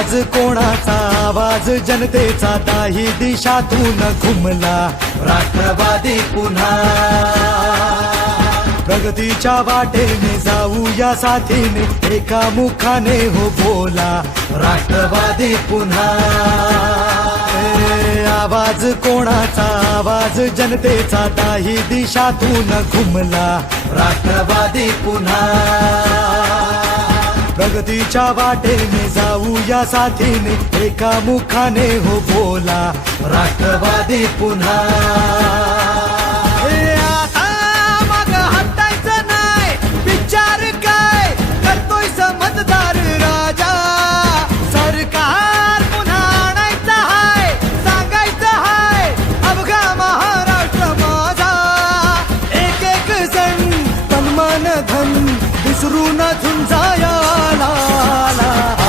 आवाज कोणाचा आवाज जनतेचा दाही दिशातून घुमला राष्ट्रवादी पुन्हा प्रगतीच्या वाटेने जाऊया साथीने एका मुखाने हो बोला राष्ट्रवादी पुन्हा आवाज कोणाचा आवाज जनतेचा दाही दिशातून घुमला राष्ट्रवादी पुन्हा प्रगतीच्या वाटेने जाऊया साथीने एका मुखाने हो बोला राष्ट्रवादी पुन्हा आता मग हटायचं नाही विचार काय करतोय समजदार राजा सरकार पुन्हा आणायचं हाय सांगायचं हाय अवघा महाराष्ट्र माझा एक एक जण तन्मान धन विसरून झुंजाया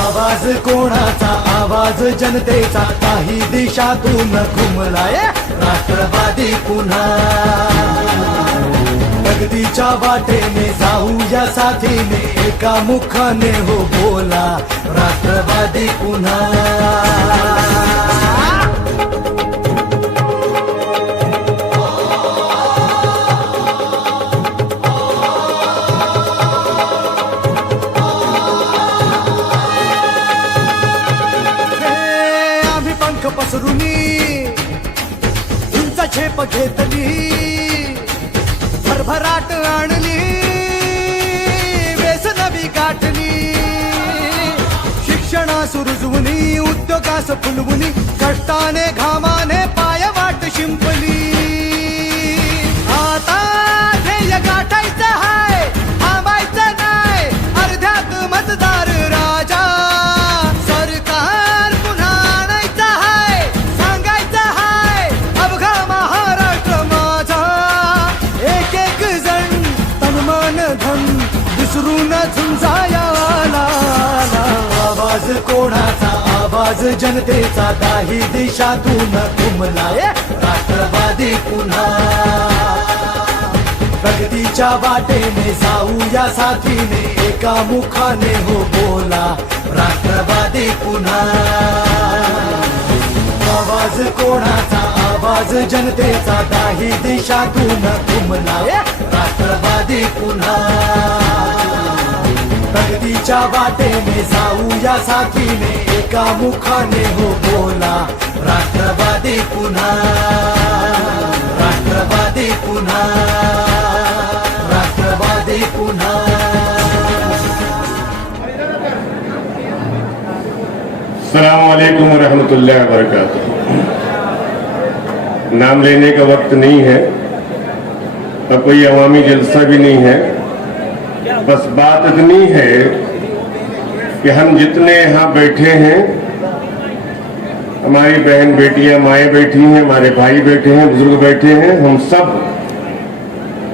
आवाज कोणाचा आवाज जनतेचा काही दिशातून घुमलाय राष्ट्रवादी पुन्हा प्रगतीच्या वाटेने जाऊया साथीने एका मुखाने हो बोला राष्ट्रवादी पुन्हा पसरुनी उंच झेप घेतली भरभराट आणली व्यसनवी गाठली शिक्षणास रुजवुनी उद्योगास फुलवुनी कष्टाने घामाने पाय वाट शिंपली आता ध्येय गाठायचं हाय थांबायचं नाही अर्ध्यात मतदार राजा विसरून झुंजाया आवाज कोणाचा आवाज जनतेचा दाही दिशातून घुमलाय राष्ट्रवादी पुन्हा प्रगतीच्या वाटेने जाऊया साथीने एका मुखाने हो बोला राष्ट्रवादी पुन्हा आवाज कोणाचा आवाज जनतेचा दाही दिशातून घुमलाय राष्ट्रवादी पुन्हा प्रगतीच्या वाटेने जाऊया साथीने एका मुखाने हो बोला राष्ट्रवादी पुन्हा राष्ट्रवादी पुन्हा राष्ट्रवादी पुन्हा अस्सलाम वालेकुम रहमतुल्लाहि व बरकातहू। नाम लेने का वक्त नहीं है और कोई अवामी जलसा भी नहीं है, बस बात इतनी है कि हम जितने यहाँ बैठे हैं, हमारी बहन बेटियां माएँ बैठी हैं, हमारे भाई बैठे हैं, बुजुर्ग बैठे हैं, हम सब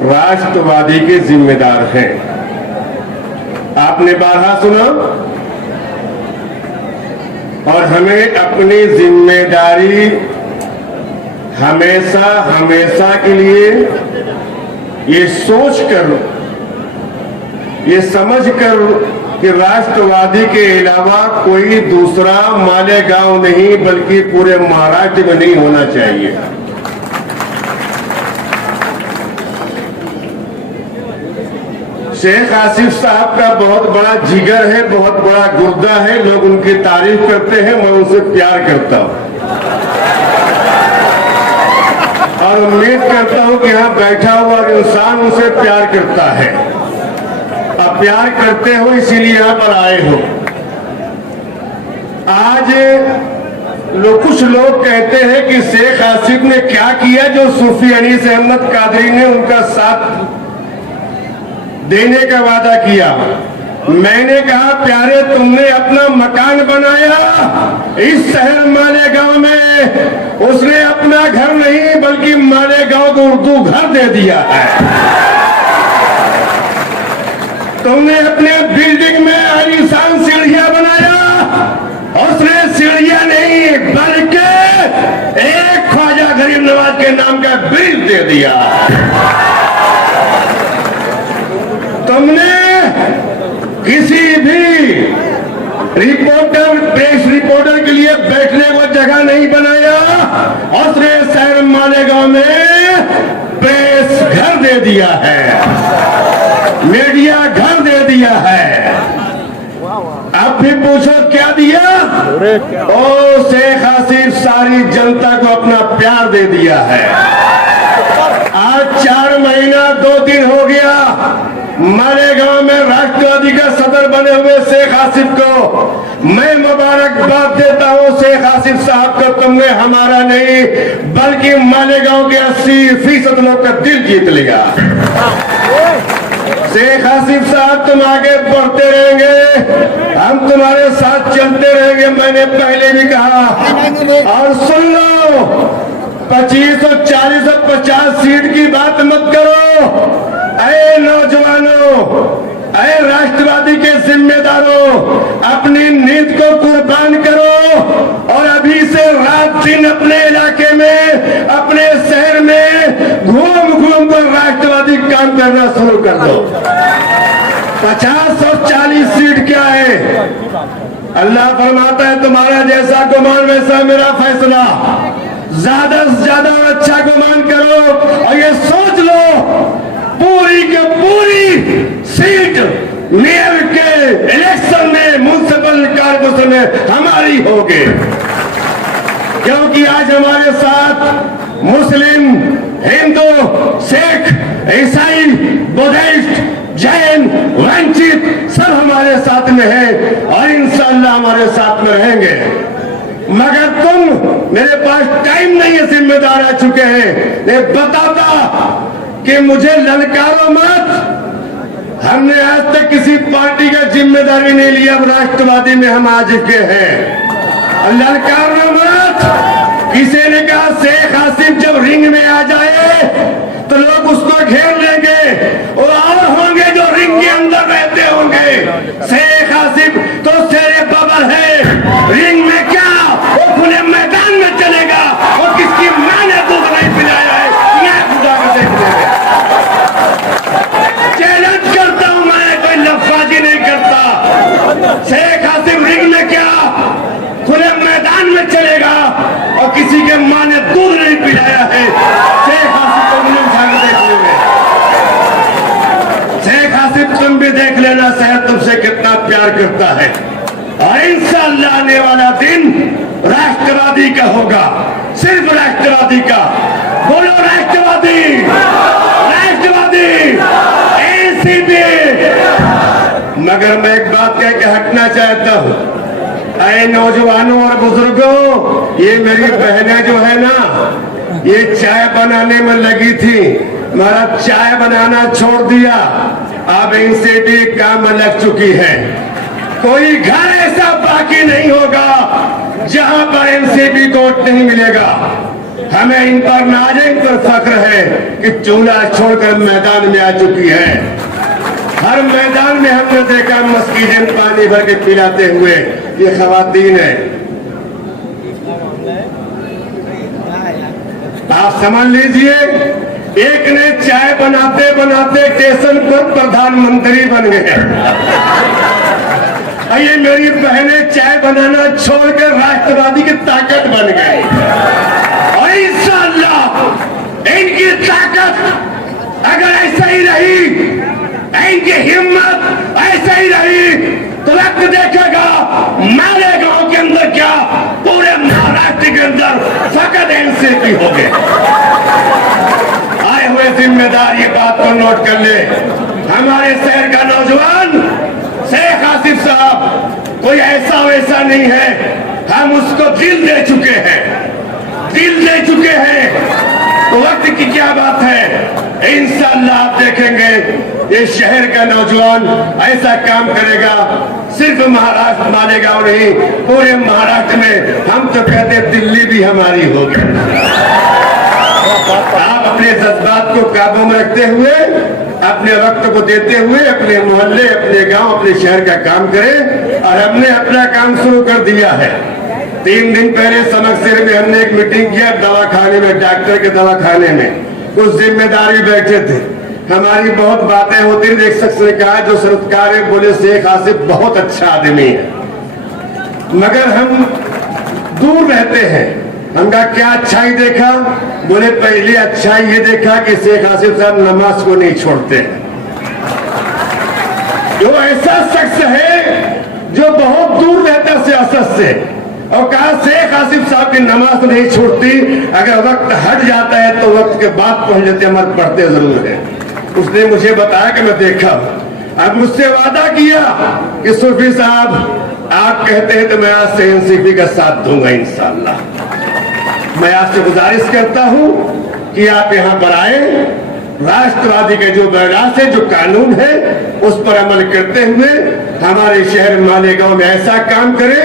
राष्ट्रवादी के जिम्मेदार हैं। आपने बारहा सुना और हमें अपनी जिम्मेदारी हमेशा हमेशा के लिए ये सोचकर, ये समझकर कि राष्ट्रवादी के अलावा कोई दूसरा मालेगांव नहीं बल्कि पूरे महाराष्ट्र में नहीं होना चाहिए। शेख आसिफ साहब का बहुत बड़ा जिगर है, बहुत बड़ा गुर्दा है, लोग उनकी तारीफ करते हैं, मैं उनसे प्यार करता हूं और उम्मीद करता हूं कि यहां बैठा हुआ इंसान उनसे प्यार करता है। अब प्यार करते हो इसीलिए यहां पर आए हो। आज कुछ लोग कहते हैं कि शेख आसिफ ने क्या किया जो सूफी अनीस अहमद कादरी ने उनका साथ देने का वादा किया। मैंने कहा प्यारे, तुमने अपना मकान बनाया इस शहर मालेगांव में, उसने अपना घर नहीं बल्कि मालेगांव को उर्दू घर दे दिया है। तुमने अपने बिल्डिंग में आलीशान सीढ़ियां बनाया, उसने सीढ़ियां नहीं बल्कि एक ख्वाजा गरीब नवाज के नाम का ब्रिज दे दिया। तुमने किसी भी रिपोर्टर, प्रेस रिपोर्टर के लिए बैठने को जगह नहीं बनाया, और शहर मालेगांव में प्रेस घर दे दिया है, मीडिया घर दे दिया है। अब भी पूछो क्या दिया? ओ शेख हसीब सारी जनता को अपना प्यार दे दिया है। आज 4 महीना 2 दिन हो गया मालेगांव में राष्ट्रवादी का सदर बने हुए शेख आसिफ को मैं मुबारकबाद देता हूं। शेख आसिफ साहब को तुमने हमारा नहीं बल्कि मालेगांव के 80% लोग का दिल जीत लिया। शेख आसिफ साहब तुम आगे बढ़ते रहेंगे, हम तुम्हारे साथ चलते रहेंगे, मैंने पहले भी कहा। और सुन लो, 25 और 40 और 50 सीट की बात मत करो। ऐ नौजवानों, ऐ राष्ट्रवादी के जिम्मेदारों, अपनी नींद को कुर्बान करो और अभी से रात दिन अपने इलाके में, अपने शहर में घूम घूम कर राष्ट्रवादी काम करना शुरू कर दो। 50 और 40 सीट क्या है? अल्लाह फरमाता है तुम्हारा जैसा गुमान वैसा मेरा फैसला। ज्यादा से ज्यादा और अच्छा गुमान करो और ये सोच लो पूरी के पूरी सीट मेयर के इलेक्शन में, म्युनिसिपल कॉर्पोरेशन में हमारी होगी, क्योंकि आज हमारे साथ मुस्लिम, हिंदू, सिख, ईसाई, बुद्धिस्ट, जैन, वंचित सब हमारे साथ में है और इंशाअल्लाह हमारे साथ में रहेंगे। मगर तुम, मेरे पास टाइम नहीं है, जिम्मेदार आ चुके हैं, मैं बताता कि मुझे ललकारो मत। हमने आज तक किसी पार्टी का जिम्मेदारी नहीं लिया, अब राष्ट्रवादी में हम आ चुके हैं। ललकारो मत। किसी ने कहा शेख आसिफ जब रिंग में आ जाए तो लोग उसको घेर लेंगे और होंगे जो रिंग के अंदर रहते होंगे। शेख आसिफ तो शेरे बबर है, रिंग में क्या वो खुले मैदान में चलेगा और किसकी मां ने दूध नहीं पिलाया है यह खुदा को देख लेंगे। चैलेंज करता हूं मैं, कोई लफाजी नहीं करता। शेख आसिफ रिंग में क्या खुले मैदान में चलेगा और किसी के मां ने दूध नहीं पिलाया है। शेख आसिफ को भी उठा के देख लेंगे। शेख आसिफ तुम भी देख लेना शायद तुमसे कितना प्यार करता है। और इंशाअल्लाह आने वाला दिन राष्ट्रवादी का होगा, सिर्फ राष्ट्रवादी का। बोलो राष्ट्रवादी, राष्ट्रवादी, एनसीपी। मगर मैं एक बात कह के हटना चाहता हूं, ऐ नौजवानों और बुजुर्गों, ये मेरी बहनें जो है ना, ये चाय बनाने में लगी थी, मेरा चाय बनाना छोड़ दिया, अब इनसे भी काम में लग चुकी है। कोई घर ऐसा बाकी नहीं होगा जहां पर एनसीपी को वोट नहीं मिलेगा। हमें इन पर नाज, इन पर फख्र है कि चूल्हा छोड़कर मैदान में आ चुकी है। हर मैदान में हमने देखा मस्जिदें पानी भर के पिलाते हुए ये खवातीन है। आप समझ लीजिए, एक ने चाय बनाते बनाते स्टेशन पर प्रधानमंत्री बन गए। ये मेरी बहनें चाय बनाना छोड़कर राष्ट्रवादी की ताकत बन गई। और इंशाअल्लाह इनकी ताकत अगर ऐसा ही रही, इनकी हिम्मत ऐसा ही रही, तो वक्त देखेगा मालेगांव के अंदर क्या पूरे महाराष्ट्र के अंदर फकत एनसीपी हो गए। आए हुए जिम्मेदार ये बात को नोट कर ले, हमारे शहर का नौजवान शेख आसिफ साहब कोई ऐसा वैसा नहीं है, हम उसको दिल दे चुके हैं, दिल दे चुके हैं। तो वक्त की क्या बात है, इंशाअल्लाह आप देखेंगे ये शहर का नौजवान ऐसा काम करेगा, सिर्फ महाराष्ट्र मालेगांव नहीं पूरे महाराष्ट्र में। हम तो कहते हैं दिल्ली भी हमारी होगी। आप अपने जज्बात को काबू में रखते हुए, अपने वक्त को देते हुए अपने मोहल्ले, अपने गांव, अपने शहर का काम करें। और हमने अपना काम शुरू कर दिया है। 3 दिन पहले समकसिर में हमने एक मीटिंग किया, दवाखाने में, डॉक्टर के दवाखाने में कुछ जिम्मेदारी बैठे थे। हमारी बहुत बातें होती थी। एक शख्स ने कहा जो सरकार है, बोले शेख आसिफ बहुत अच्छा आदमी है। मगर हम दूर रहते हैं। हमका क्या अच्छाई देखा? बोले पहली अच्छाई ये देखा कि शेख आसिफ साहब नमाज को नहीं छोड़ते हैं। जो ऐसा शख्स है जो बहुत दूर रहता सियासत से, और कहा शेख आसिफ साहब की नमाज नहीं छूटती, अगर वक्त हट जाता है तो वक्त के बाद पहुंच जाते, हमारे पढ़ते जरूर है। उसने मुझे बताया कि मैं देखा। अब मुझसे वादा किया कि सूफी साहब आप कहते हैं तो मैं आज से एनसीपी का साथ दूंगा इंशाअल्लाह। मैं आपसे गुजारिश करता हूं कि आप यहां पर आए, राष्ट्रवादी के जो बर्दाश्त है, जो कानून है, उस पर अमल करते हुए हमारे शहर मालेगांव में ऐसा काम करें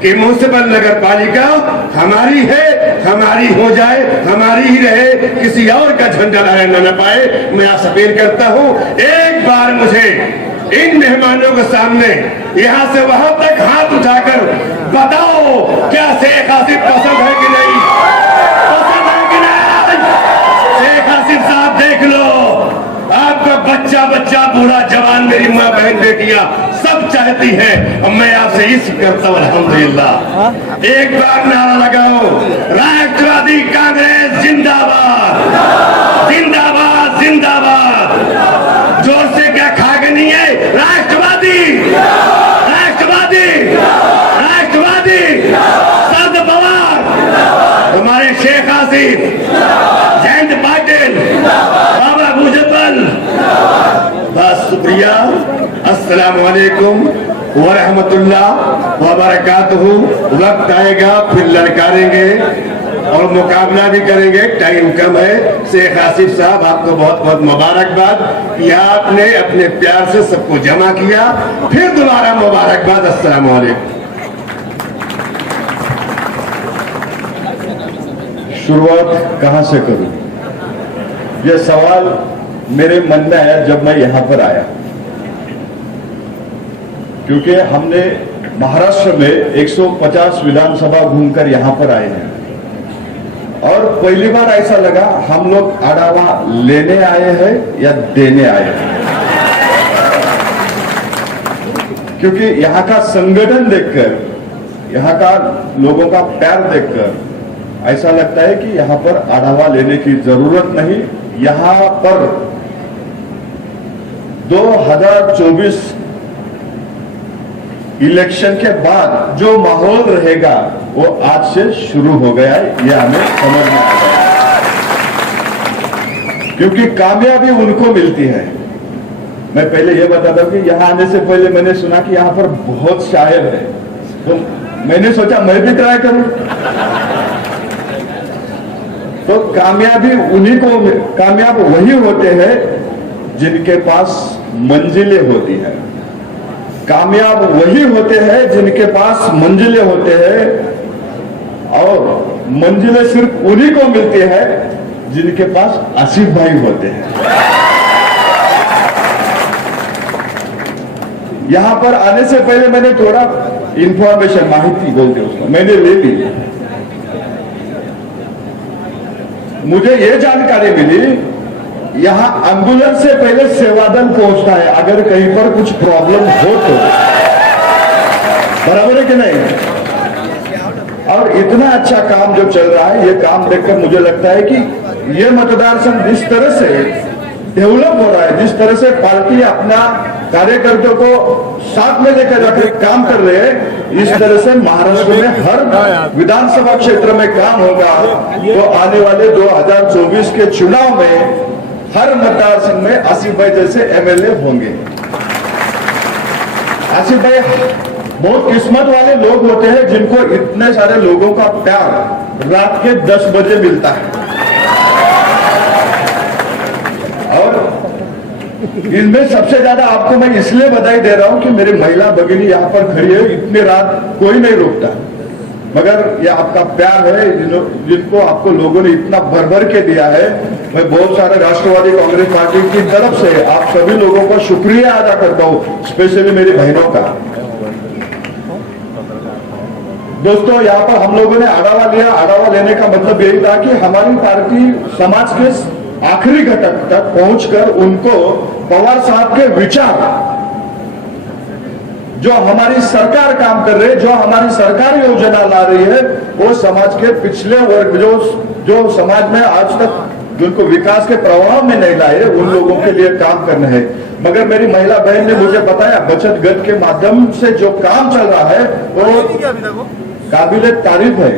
कि म्युनिसिपल नगर पालिका हमारी है, हमारी हो जाए, हमारी ही रहे, किसी और का झंडा लहराना न पाए। मैं आपसे अपील करता हूं, एक बार मुझे इन मेहमानों के सामने यहां से वहां तक हाथ उठाकर बताओ क्या शेख आसिफ पसंद है कि नहीं, पसंद है कि नहीं? शेख आसिफ साहब देख लो, आपका बच्चा बच्चा बूढ़ा जवान, मेरी माँ बहन बेटियां सब चाहती हैं, और मैं आपसे इश्क करता हूं अल्हम्दुलिल्लाह। एक बार नारा लगाओ, राष्ट्रवादी कांग्रेस जिंदाबाद, जिंदाबाद, जिंदाबाद। जोर से क्या खागे नहीं है? राष्ट्रवादी, राष्ट्रवादी, राष्ट्रवादी, शरद पवार, हमारे शेख आसिफ, जयंत पाटिल, बाबा भुजबल। बस शुक्रिया। अस्सलाम वालेकुम व रहमतुल्लाह व बरकातहू। वक्त आएगा फिर ललकारेंगे और मुकाबला भी करेंगे, टाइम कम है। शेख आसिफ साहब आपको बहुत बहुत मुबारकबाद कि आपने अपने प्यार से सबको जमा किया। फिर दोबारा मुबारकबाद। अस्सलाम वालेकुम। शुरुआत कहां से करूं, यह सवाल मेरे मन में आया जब मैं यहां पर आया, क्योंकि हमने महाराष्ट्र में 150 विधानसभा घूमकर यहां पर आए हैं, और पहली बार ऐसा लगा हम लोग आढ़ावा लेने आए हैं या देने आए हैं। क्योंकि यहां का संगठन देखकर, यहां का लोगों का प्यार देखकर ऐसा लगता है कि यहां पर आढ़ावा लेने की जरूरत नहीं। यहां पर 2024 इलेक्शन के बाद जो माहौल रहेगा वो आज से शुरू हो गया है, ये हमें समझ में आ गया। क्योंकि कामयाबी उनको मिलती है। मैं पहले ये बताता हूं कि यहां आने से पहले मैंने सुना कि यहां पर बहुत शायर है, तो मैंने सोचा मैं भी ट्राई करूं। तो कामयाबी उन्हीं को, कामयाब वही होते हैं जिनके पास मंजिलें होती हैं। कामयाब वही होते हैं जिनके पास मंजिलें होते हैं, और मंजिलें सिर्फ उन्हीं को मिलती है जिनके पास आसिफ भाई होते हैं। यहां पर आने से पहले मैंने थोड़ा इंफॉर्मेशन, माहिती बोलते उसको, मैंने ले ली। मुझे यह जानकारी मिली यहां एम्बुलेंस से पहले सेवादल पहुंचता है अगर कहीं पर कुछ प्रॉब्लम हो तो। बराबर है कि नहीं? और इतना अच्छा काम जो चल रहा है, ये काम देखकर मुझे लगता है कि ये मतदार संघ जिस तरह से डेवलप हो रहा है, जिस तरह से पार्टी अपना कार्यकर्ताओं को साथ में लेकर जाकर काम कर रहे हैं, इस तरह से महाराष्ट्र में हर विधानसभा क्षेत्र में काम होगा। तो आने वाले 2024 के चुनाव में हर मतदार संघ में आसिफ भाई जैसे एमएलए होंगे। आसिफ भाई बहुत किस्मत वाले लोग होते हैं जिनको इतने सारे लोगों का प्यार रात के 10 बजे मिलता है। और इनमें सबसे ज्यादा आपको मैं इसलिए बधाई दे रहा हूं कि मेरी महिला भगिनी यहां पर खड़ी है, इतनी रात कोई नहीं रोकता, मगर ये आपका प्यार है जिनको आपको लोगों ने इतना भर भर के दिया है। मैं बहुत सारे राष्ट्रवादी कांग्रेस पार्टी की तरफ से आप सभी लोगों का शुक्रिया अदा करता हूं, स्पेशली मेरी बहनों का। दोस्तों, यहाँ पर हम लोगों ने आढ़ावा लिया। आढ़ावा लेने का मतलब यही था कि हमारी पार्टी समाज के आखिरी घटक तक पहुंचकर उनको पवार साहब के विचार जो हमारी सरकार काम कर रही है, जो हमारी सरकार योजना ला रही है, वो समाज के पिछले वर्ग जो समाज में आज तक जिनको विकास के प्रभाव में नहीं लाए, उन लोगों के लिए काम करना है। मगर मेरी महिला बहन ने मुझे बताया बचत गट के माध्यम से जो काम चल रहा है वो काबिले तारीफ है,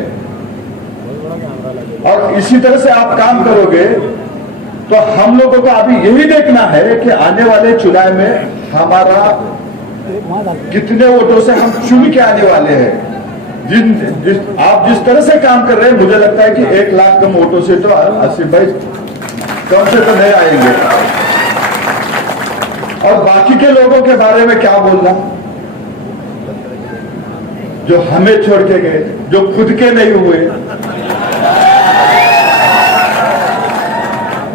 और इसी तरह से आप काम करोगे तो हम लोगों को अभी यही देखना है कि आने वाले चुनाव में हमारा कितने वोटों से हम चुन के आने वाले हैं। आप जिस तरह से काम कर रहे हैं, मुझे लगता है कि 1 लाख कम वोटों से तो आसिफ भाई कम से तो नहीं आएंगे। और बाकी के लोगों के बारे में क्या बोलना, जो हमें छोड़ के गए, जो खुद के नहीं हुए।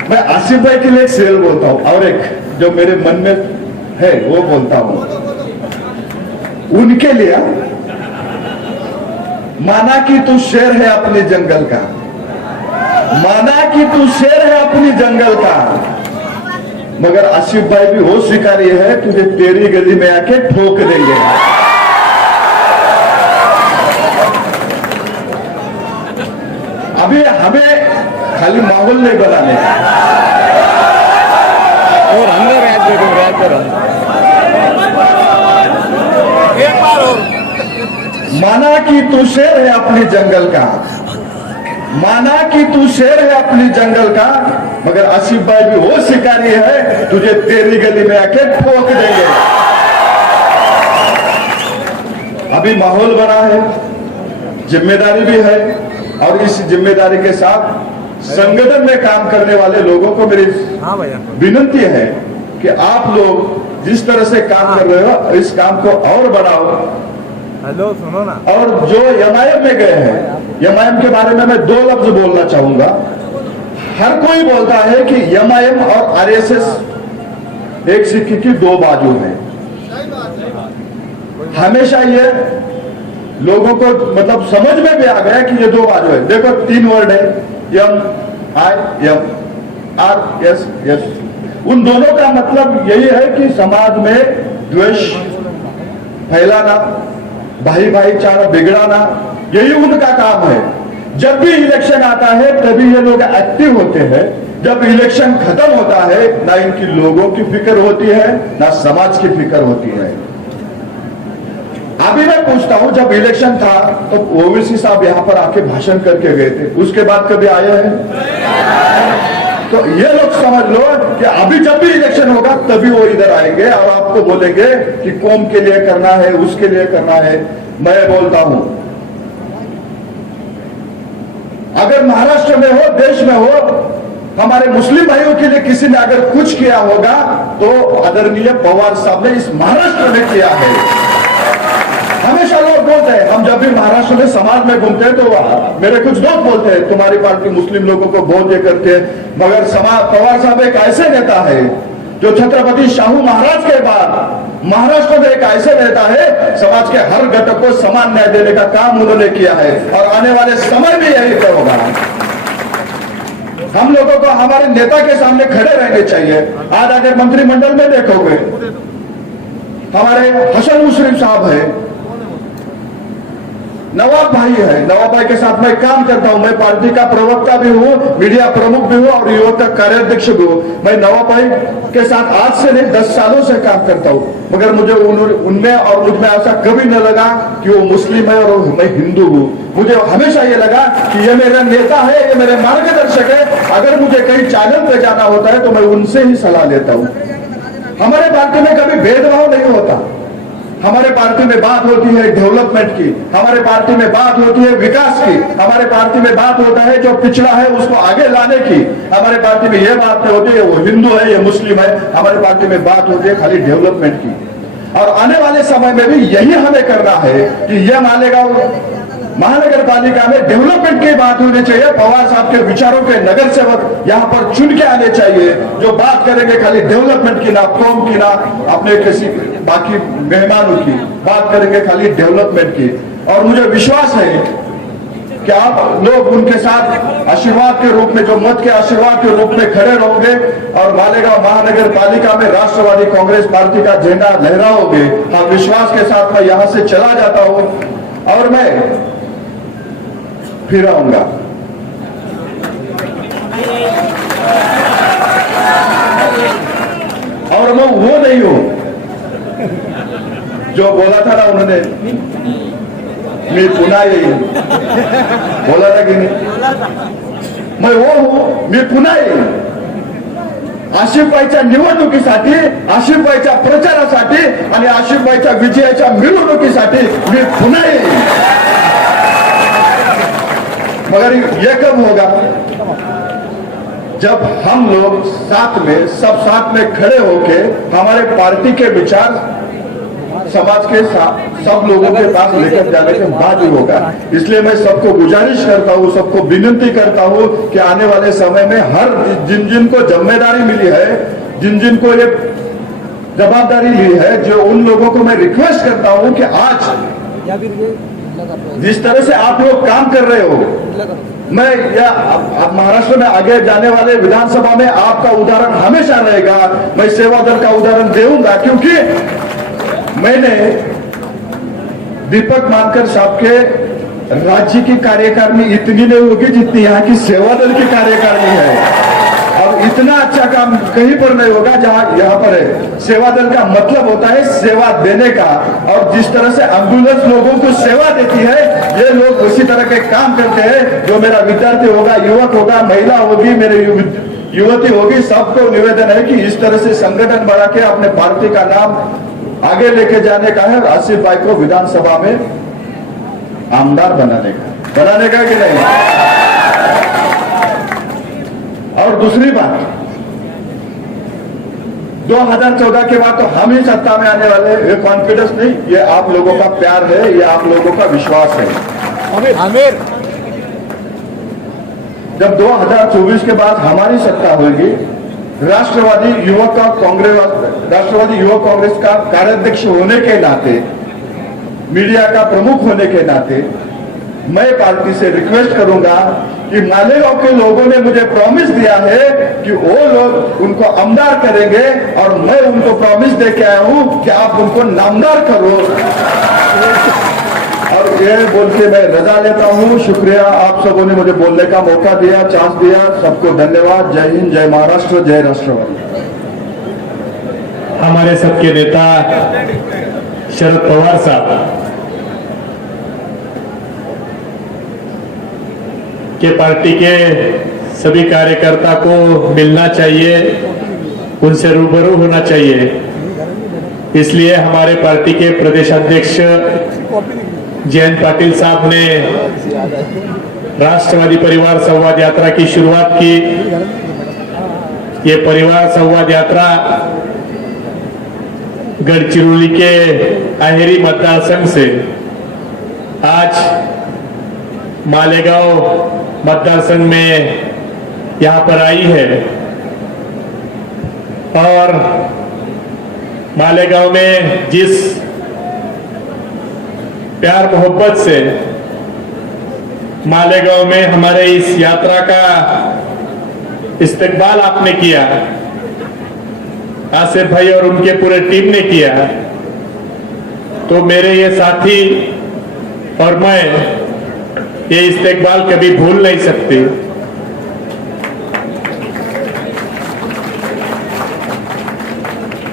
मैं आसिफ भाई के लिए एक शेर बोलता हूं, और एक जो मेरे मन में है वो बोलता हूं। उनके लिए माना कि तू शेर है अपने जंगल का, माना कि तू शेर है अपनी जंगल का, मगर आसिफ भाई भी वो स्वीकार्य है तुझे तेरी गली में आके ठोक देंगे। अभी हमें खाली माहौल नहीं बनाने का, और अंदर राज करो एक बार और माना कि तू शेर है अपनी जंगल का, माना कि तू शेर है अपनी जंगल का, मगर आसिफ भाई भी वो शिकारी है तुझे तेरी गली में आके ठोक देंगे। अभी माहौल बना है, जिम्मेदारी भी है, और इस जिम्मेदारी के साथ संगठन में काम करने वाले लोगों को मेरी विनती है कि आप लोग जिस तरह से काम कर रहे हो इस काम को और बढ़ाओ। हेलो सुनो ना। और जो एमआईएम में गए हैं, एमआईएम के बारे में मैं 2 लफ्ज बोलना चाहूंगा। हर कोई बोलता है कि एमआईएम और आरएसएस एक सिक्के की 2 बाजू है। हमेशा ये लोगों को मतलब समझ में भी आ गया कि ये 2 बाजू है। देखो 3 वर्ड है, MIM, RSS। उन दोनों का मतलब यही है कि समाज में द्वेष फैलाना, भाई भाईचारा बिगड़ाना, यही उनका काम है। जब भी इलेक्शन आता है तभी ये लोग एक्टिव होते हैं। जब इलेक्शन खत्म होता है ना इनकी लोगों की फिक्र होती है ना समाज की फिक्र होती है। अभी मैं पूछता हूं, जब इलेक्शन था तो ओवैसी साहब यहां पर आके भाषण करके गए थे, उसके बाद कभी आए हैं? तो ये लोग समझ लो कि अभी जब भी इलेक्शन होगा तभी वो इधर आएंगे और आपको बोलेंगे कि कौम के लिए करना है, उसके लिए करना है। मैं बोलता हूं, अगर महाराष्ट्र में हो, देश में हो, हमारे मुस्लिम भाइयों के लिए किसी ने अगर कुछ किया होगा तो आदरणीय पवार साहब ने इस महाराष्ट्र में किया है। हमेशा लोग बोलते हैं, हम जब भी महाराष्ट्र में समाज में घूमते हैं तो मेरे कुछ दोस्त बोलते हैं तुम्हारी पार्टी मुस्लिम लोगों को वोट ये करते हैं, मगर पवार साहब एक ऐसे नेता है जो छत्रपति शाहू महाराज के बाद महाराष्ट्र में एक ऐसे नेता है, समाज के हर घटक को समान न्याय देने का काम उन्होंने किया है और आने वाले समय भी यही होगा। हम लोगों को हमारे नेता के सामने खड़े रहने चाहिए। आज अगर मंत्रिमंडल में देखोगे हमारे हसन मुशर्रफ साहब है, नवाब भाई है, नवाब भाई के साथ मैं काम करता हूं। मैं पार्टी का प्रवक्ता भी हूं, मीडिया प्रमुख भी हूं और युवक का कार्याध्यक्ष भी हूं। मैं नवाब भाई के साथ आज से नहीं 10 सालों से काम करता हूं, मगर मुझे उनमें और मुझमें ऐसा कभी न लगा कि वो मुस्लिम है और मैं हिंदू हूं। मुझे हमेशा ये लगा कि ये मेरा नेता है, ये मेरे मार्गदर्शक है। अगर मुझे कहीं चैनल पे जाना होता है तो मैं उनसे ही सलाह लेता हूं। हमारे पार्टी में कभी भेदभाव नहीं होता। हमारे पार्टी में बात होती है डेवलपमेंट की, हमारे पार्टी में बात होती है विकास की, हमारे पार्टी में बात होता है जो पिछड़ा है उसको आगे लाने की। हमारे पार्टी में यह बात नहीं होती है वो हिंदू है ये मुस्लिम है, हमारे पार्टी में बात होती है खाली डेवलपमेंट की। और आने वाले समय में भी यही हमें करना है कि यह मालेगांव महानगर पालिका में डेवलपमेंट की बात होनी चाहिए। पवार साहब के विचारों के नगर सेवक यहाँ पर चुन के आने चाहिए जो बात करेंगे खाली डेवलपमेंट की, ना कौम की, ना अपने किसी बाकी मेहमानों की, बात करेंगे खाली डेवलपमेंट की। और मुझे विश्वास है कि आप लोग उनके साथ आशीर्वाद के रूप में, जो मत के आशीर्वाद के रूप में खड़े रहोगे और मालेगांव महानगर पालिका में राष्ट्रवादी कांग्रेस पार्टी का झंडा लहराओगे। हाँ, विश्वास के साथ मैं यहां से चला जाता हूं और मैं फिर आऊंगा। और मैं वो नहीं हूं जो बोला था ना उन्होंने, मैं पुन्हा येईन, बोला था की नाही? मैं वो हूं, मी पुन्हा येईन। आशिफबाईच्या निवडणुकीसाठी, आशिफबाईच्या प्रचारासाठी आणि आशिफबाईच्या विजयाच्या मिरवणुकीसाठी मी पुन्हा येईन। मगर ये कब होगा? जब हम लोग साथ में, सब साथ में खड़े होके हमारे पार्टी के विचार समाज के सब लोगों के पास लेकर जाने के बाद ही होगा। इसलिए मैं सबको गुजारिश करता हूं, सबको विनती करता हूं कि आने वाले समय में हर जिन जिन को जिम्मेदारी मिली है, जिन जिन को ये जवाबदारी ली है, जो उन लोगों को मैं रिक्वेस्ट करता हूं कि आज जिस तरह से आप लोग काम कर रहे हो, मैं या अब महाराष्ट्र में आगे जाने वाले विधानसभा में आपका उदाहरण हमेशा रहेगा। मैं सेवा दल का उदाहरण दूंगा, क्योंकि मैंने दीपक मानकर साहब के राज्य की कार्यकारिणी इतनी नहीं होगी जितनी यहाँ की सेवा दल की कार्यकारिणी है। और इतना अच्छा काम कहीं पर नहीं होगा जहां यहाँ पर है। सेवा दल का मतलब होता है सेवा देने का, और जिस तरह से एम्बुलेंस लोगों को सेवा देती है, ये लोग उसी तरह के काम करते हैं। जो मेरा विद्यार्थी होगा, युवक होगा, महिला होगी, मेरे युवती होगी, सबको निवेदन है कि इस तरह से संगठन बढ़ा के अपने पार्टी का नाम आगे लेके जाने का है। आसिफ भाई को विधानसभा में आमदार बनाने का कि नहीं? और दूसरी बात, 2014 के बाद तो हम ही सत्ता में आने वाले, ये कॉन्फिडेंस नहीं, ये आप लोगों का प्यार है, ये आप लोगों का विश्वास है। आमिर जब 2024 के बाद हमारी सत्ता होगी, राष्ट्रवादी युवक कांग्रेस का कार्याध्यक्ष होने के नाते, मीडिया का प्रमुख होने के नाते, मैं पार्टी से रिक्वेस्ट करूंगा कि मालेगांव के लोगों ने मुझे प्रॉमिस दिया है कि वो लोग उनको आमदार करेंगे, और मैं उनको प्रॉमिस दे के आया हूं कि आप उनको नामदार करो। और ये बोल के मैं रजा लेता हूं। शुक्रिया, आप सबों ने मुझे बोलने का मौका दिया, चांस दिया। सबको धन्यवाद। जय हिंद, जय महाराष्ट्र, जय राष्ट्रवादी। हमारे सबके नेता शरद पवार साहब के पार्टी के सभी कार्यकर्ता को मिलना चाहिए, उनसे रूबरू होना चाहिए। इसलिए हमारे पार्टी के प्रदेश अध्यक्ष जयंत पाटिल साहब ने राष्ट्रवादी परिवार संवाद यात्रा की शुरुआत की। ये परिवार संवाद यात्रा गढ़चिरौली के अहेरी मतदार संघ से आज मालेगांव मतदार संघ में यहां पर आई है, और मालेगांव में जिस प्यार मोहब्बत से मालेगांव में हमारे इस यात्रा का इस्तकबाल आपने किया, आसिफ भाई और उनके पूरे टीम ने किया, तो मेरे ये साथी और मैं ये इस्तकबाल कभी भूल नहीं सकते।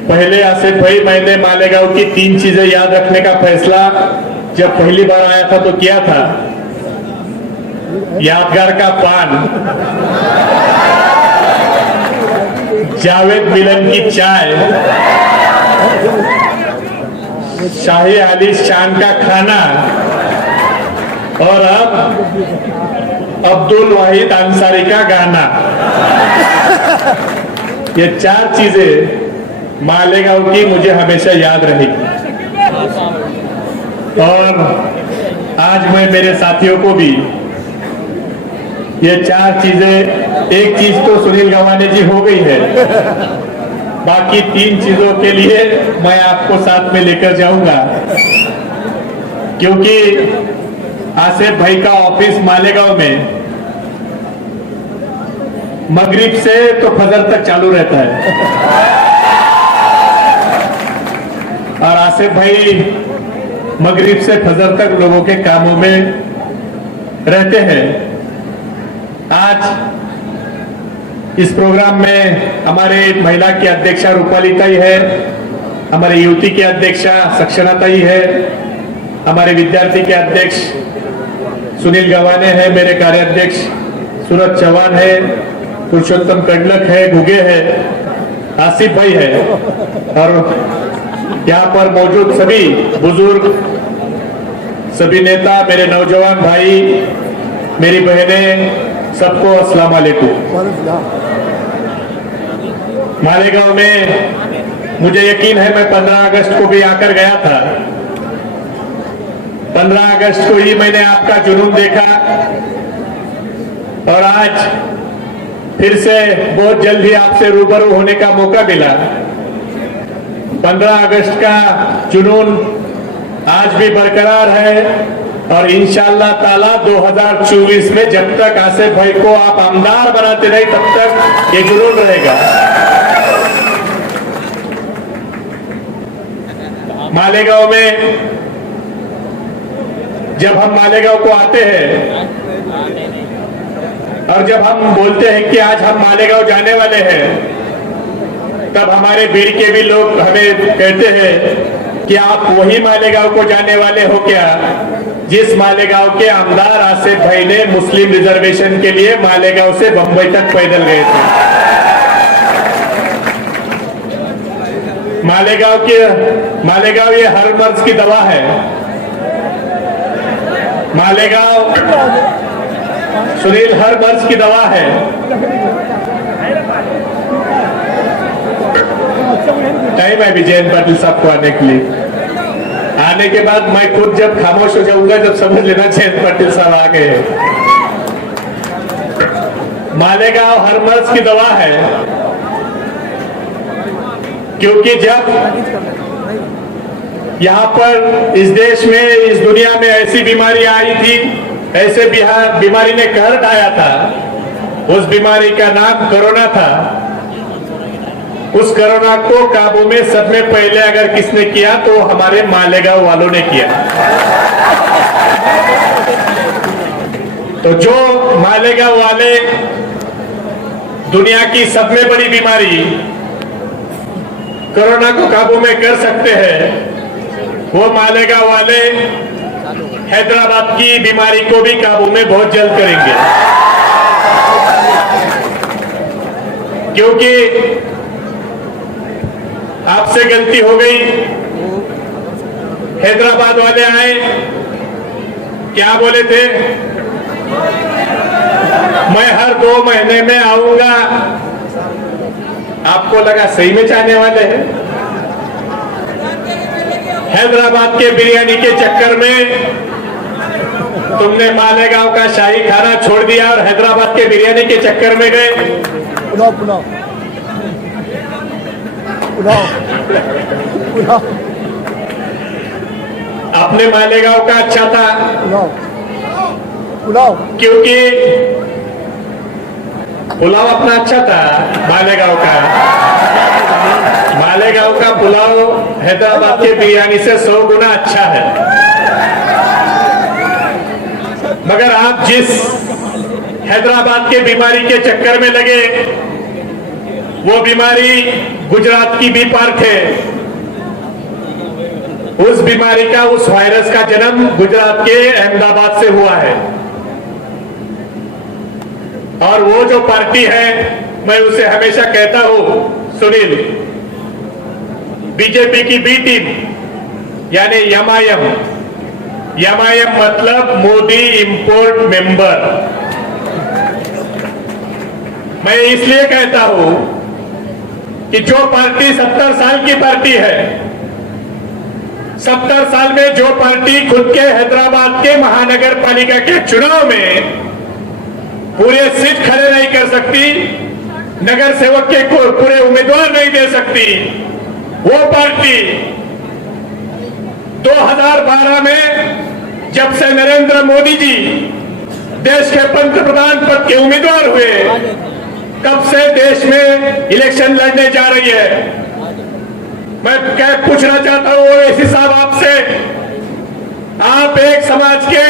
पहले आसिफ भाई, मैंने मालेगांव की 3 चीजें याद रखने का फैसला जब पहली बार आया था तो किया था। यादगार का पान, जावेद मिलन की चाय, शाही आली शान का खाना, और अब अब्दुल वाहिद अंसारी का गाना। ये 4 चीजें मालेगांव की मुझे हमेशा याद रहेगी। और आज मैं मेरे साथियों को भी ये 4 चीजें, एक चीज तो सुनील गवाने जी हो गई है, बाकी 3 चीजों के लिए मैं आपको साथ में लेकर जाऊंगा, क्योंकि आसिफ भाई का ऑफिस मालेगांव में मगरिब से तो फजर तक चालू रहता है और आसिफ भाई मगरिब से फजर तक लोगों के कामों में रहते हैं। आज इस प्रोग्राम में हमारे महिला की अध्यक्षा रूपाली ताई है, हमारे युवती की अध्यक्षा सक्षणा ताई है, हमारे विद्यार्थी के अध्यक्ष सुनील गवाने हैं, मेरे कार्याध्यक्ष सूरज चौहान है, पुरुषोत्तम कंडलक है, गुगे है, आसिफ भाई है और यहाँ पर मौजूद सभी बुजुर्ग, सभी नेता, मेरे नौजवान भाई, मेरी बहनें, सबको अस्सलाम वालेकुम। मालेगांव में मुझे यकीन है मैं 15 अगस्त को भी आकर गया था। 15 अगस्त को ही मैंने आपका जुनून देखा और आज फिर से बहुत जल्द ही आपसे रूबरू होने का मौका मिला। 15 अगस्त का जुनून आज भी बरकरार है और इंशाअल्लाह ताला 2024 में जब तक आसिफ भाई को आप आमदार बनाते नहीं तब तक ये जुनून रहेगा। मालेगांव में जब हम मालेगांव को आते हैं और जब हम बोलते हैं कि आज हम मालेगांव जाने वाले हैं, तब हमारे बीड़ के भी लोग हमें कहते हैं कि आप वही मालेगांव को जाने वाले हो क्या जिस मालेगांव के आमदार आसिफ भाई ने मुस्लिम रिजर्वेशन के लिए मालेगांव से बंबई तक पैदल गए थे। मालेगांव ये हर मर्ज की दवा है। मालेगांव सुनील हर मर्ज की दवा है। टाइम है विजयन पाटिल साहब को आने के लिए। आने के बाद मैं खुद जब खामोश हो जाऊंगा जब समझ लेना जयंत पाटिल साहब आ गए। मालेगांव हर मर्ज की दवा है, क्योंकि जब यहाँ पर इस देश में, इस दुनिया में ऐसी बीमारी आई थी, ऐसे बीमारी ने कहर ढाया था, उस बीमारी का नाम कोरोना था। उस कोरोना को काबू में सब में पहले अगर किसने किया तो हमारे मालेगांव वालों ने किया। तो जो मालेगांव वाले दुनिया की सब में बड़ी बीमारी कोरोना को काबू में कर सकते हैं, वो मालेगांव वाले हैदराबाद की बीमारी को भी काबू में बहुत जल्द करेंगे। क्योंकि आपसे गलती हो गई। हैदराबाद वाले आए, क्या बोले थे, मैं हर 2 महीने में आऊंगा। आपको लगा सही में चाहने वाले हैं। हैदराबाद के बिरयानी के चक्कर में तुमने मालेगांव का शाही खाना छोड़ दिया और हैदराबाद के बिरयानी के चक्कर में गए। अपने मालेगांव का अच्छा था क्योंकि पुलाव अपना अच्छा था। मालेगांव का पुलाव हैदराबाद के बिरयानी से 100 गुना अच्छा है। मगर आप जिस हैदराबाद के बीमारी के चक्कर में लगे, वो बीमारी गुजरात की बी पार्क है। उस बीमारी का, उस वायरस का जन्म गुजरात के अहमदाबाद से हुआ है। और वो जो पार्टी है, मैं उसे हमेशा कहता हूं, सुनील, बीजेपी की बी टीम यानी एमआईएम। एमआईएम मतलब मोदी इंपोर्ट मेंबर। मैं इसलिए कहता हूं कि जो पार्टी 70 साल की पार्टी है, 70 साल में जो पार्टी खुद के हैदराबाद के महानगर पालिका के चुनाव में पूरे सीट खड़े नहीं कर सकती, नगर सेवक के पूरे उम्मीदवार नहीं दे सकती, वो पार्टी 2012 में जब से नरेंद्र मोदी जी देश के पंतप्रधान पद के उम्मीदवार हुए, तब से देश में इलेक्शन लड़ने जा रही है। मैं क्या पूछना चाहता हूं ओवैसी साहब आपसे, आप एक समाज के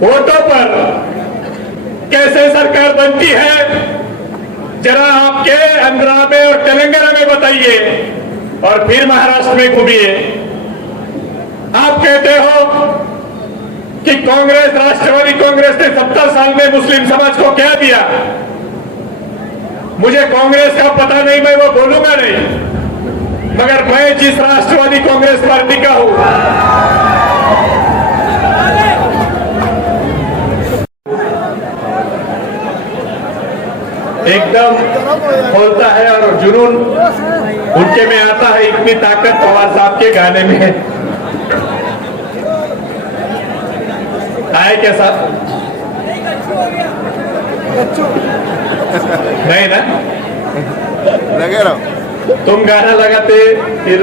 वोटों पर कैसे सरकार बनती है, जरा आपके आंध्रा में और तेलंगाना में बताइए और फिर महाराष्ट्र में घूमिए। आप कहते हो कि कांग्रेस, राष्ट्रवादी कांग्रेस ने 70 साल में मुस्लिम समाज को क्या दिया। मुझे कांग्रेस का पता नहीं, मैं वो बोलूंगा नहीं, मगर मैं जिस राष्ट्रवादी कांग्रेस पार्टी का हूं, एकदम बोलता है और जुनून उनके में आता है, इतनी ताकत पवार साहब के गाने में आए क्या साहब? नहीं ना, लगे रहो। तुम गाना लगाते फिर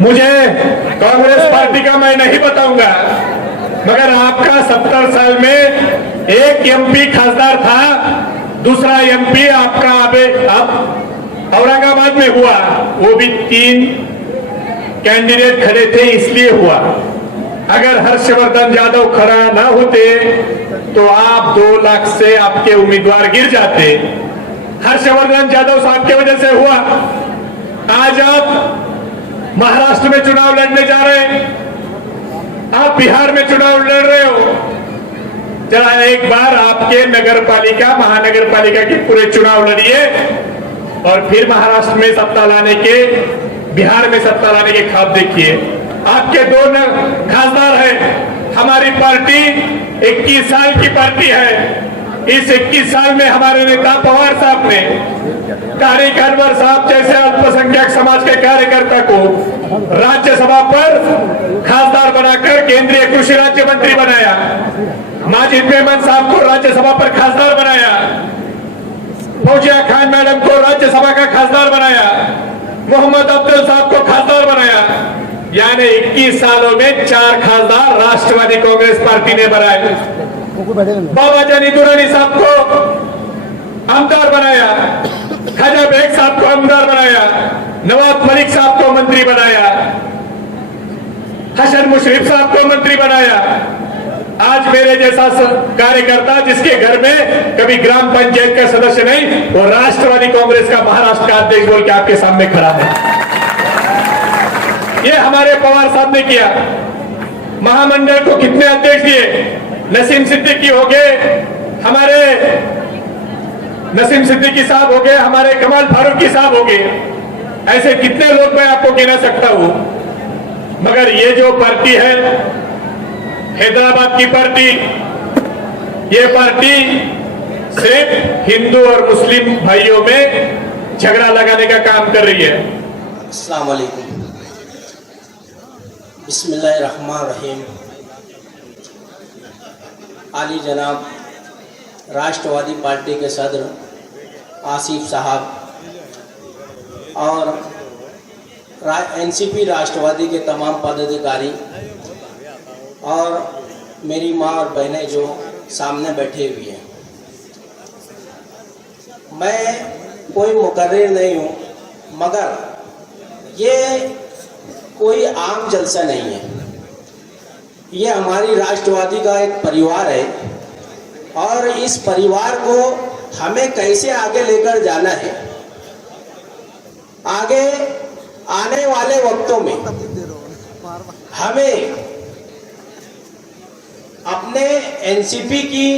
मुझे कांग्रेस पार्टी का मैं नहीं बताऊंगा, मगर आपका 70 साल में एक एमपी खासदार था, दूसरा एमपी आपका अब औरंगाबाद में हुआ, वो भी 3 कैंडिडेट खड़े थे इसलिए हुआ। अगर हर्षवर्धन यादव खड़ा ना होते तो आप 2 लाख से आपके उम्मीदवार गिर जाते। हर्षवर्धन यादव साहब की वजह से हुआ। आज आप महाराष्ट्र में चुनाव लड़ने जा रहे हैं, आप बिहार में चुनाव लड़ रहे हो। जरा एक बार आपके नगर पालिका, महानगर पालिका के पूरे चुनाव लड़िए और फिर महाराष्ट्र में सत्ता लाने के, बिहार में सत्ता लाने के ख्वाब देखिए। आपके 2 खासदार हैं। हमारी पार्टी 21 साल की पार्टी है। इस 21 साल में हमारे नेता पवार साहब ने तारिक अनवर साहब जैसे अल्पसंख्यक समाज के कार्यकर्ता को राज्यसभा पर खासदार बनाकर केंद्रीय कृषि राज्य मंत्री बनाया। माजिद मेमन साहब को राज्यसभा पर खासदार बनाया। फौजिया खान मैडम को राज्यसभा का खासदार बनाया। मोहम्मद अब्दुल साहब को खासदार बनाया। यानी 21 सालों में 4 खासदार राष्ट्रवादी कांग्रेस पार्टी ने बनाए। बाबा जानी दुरानी साहब को आमदार बनाया। ख्वाजा बेग साहब को आमदार बनाया। नवाब मलिक साहब को मंत्री बनाया। हसन मुशर्रफ साहब को मंत्री बनाया। आज मेरे जैसा कार्यकर्ता जिसके घर में कभी ग्राम पंचायत का सदस्य नहीं, वो राष्ट्रवादी कांग्रेस का महाराष्ट्र का अध्यक्ष बोल के आपके सामने खड़ा है। ये हमारे पवार साहब ने किया। महामंडल को कितने अध्यक्ष दिए? नसीम सिद्दीकी हो गए, हमारे नसीम सिद्दीकी साहब हो गए, हमारे कमाल फारूकी साहब हो गए। ऐसे कितने लोग मैं आपको गिना सकता हूं। मगर ये जो पार्टी है हैदराबाद की पार्टी, ये पार्टी सिर्फ हिंदू और मुस्लिम भाइयों में झगड़ा लगाने का काम कर रही है। अस्सलाम वालेकुम, बिस्मिल्लाहिर्रहमानिर्रहीम। आली जनाब राष्ट्रवादी पार्टी के सदर आसिफ साहब और एनसीपी राष्ट्रवादी के तमाम पदाधिकारी और मेरी माँ और बहनें जो सामने बैठे हुए हैं, मैं कोई मुकर्रिर नहीं हूँ, मगर ये कोई आम जलसा नहीं है। ये हमारी राष्ट्रवादी का एक परिवार है और इस परिवार को हमें कैसे आगे लेकर जाना है। आगे आने वाले वक्तों में हमें अपने एनसीपी की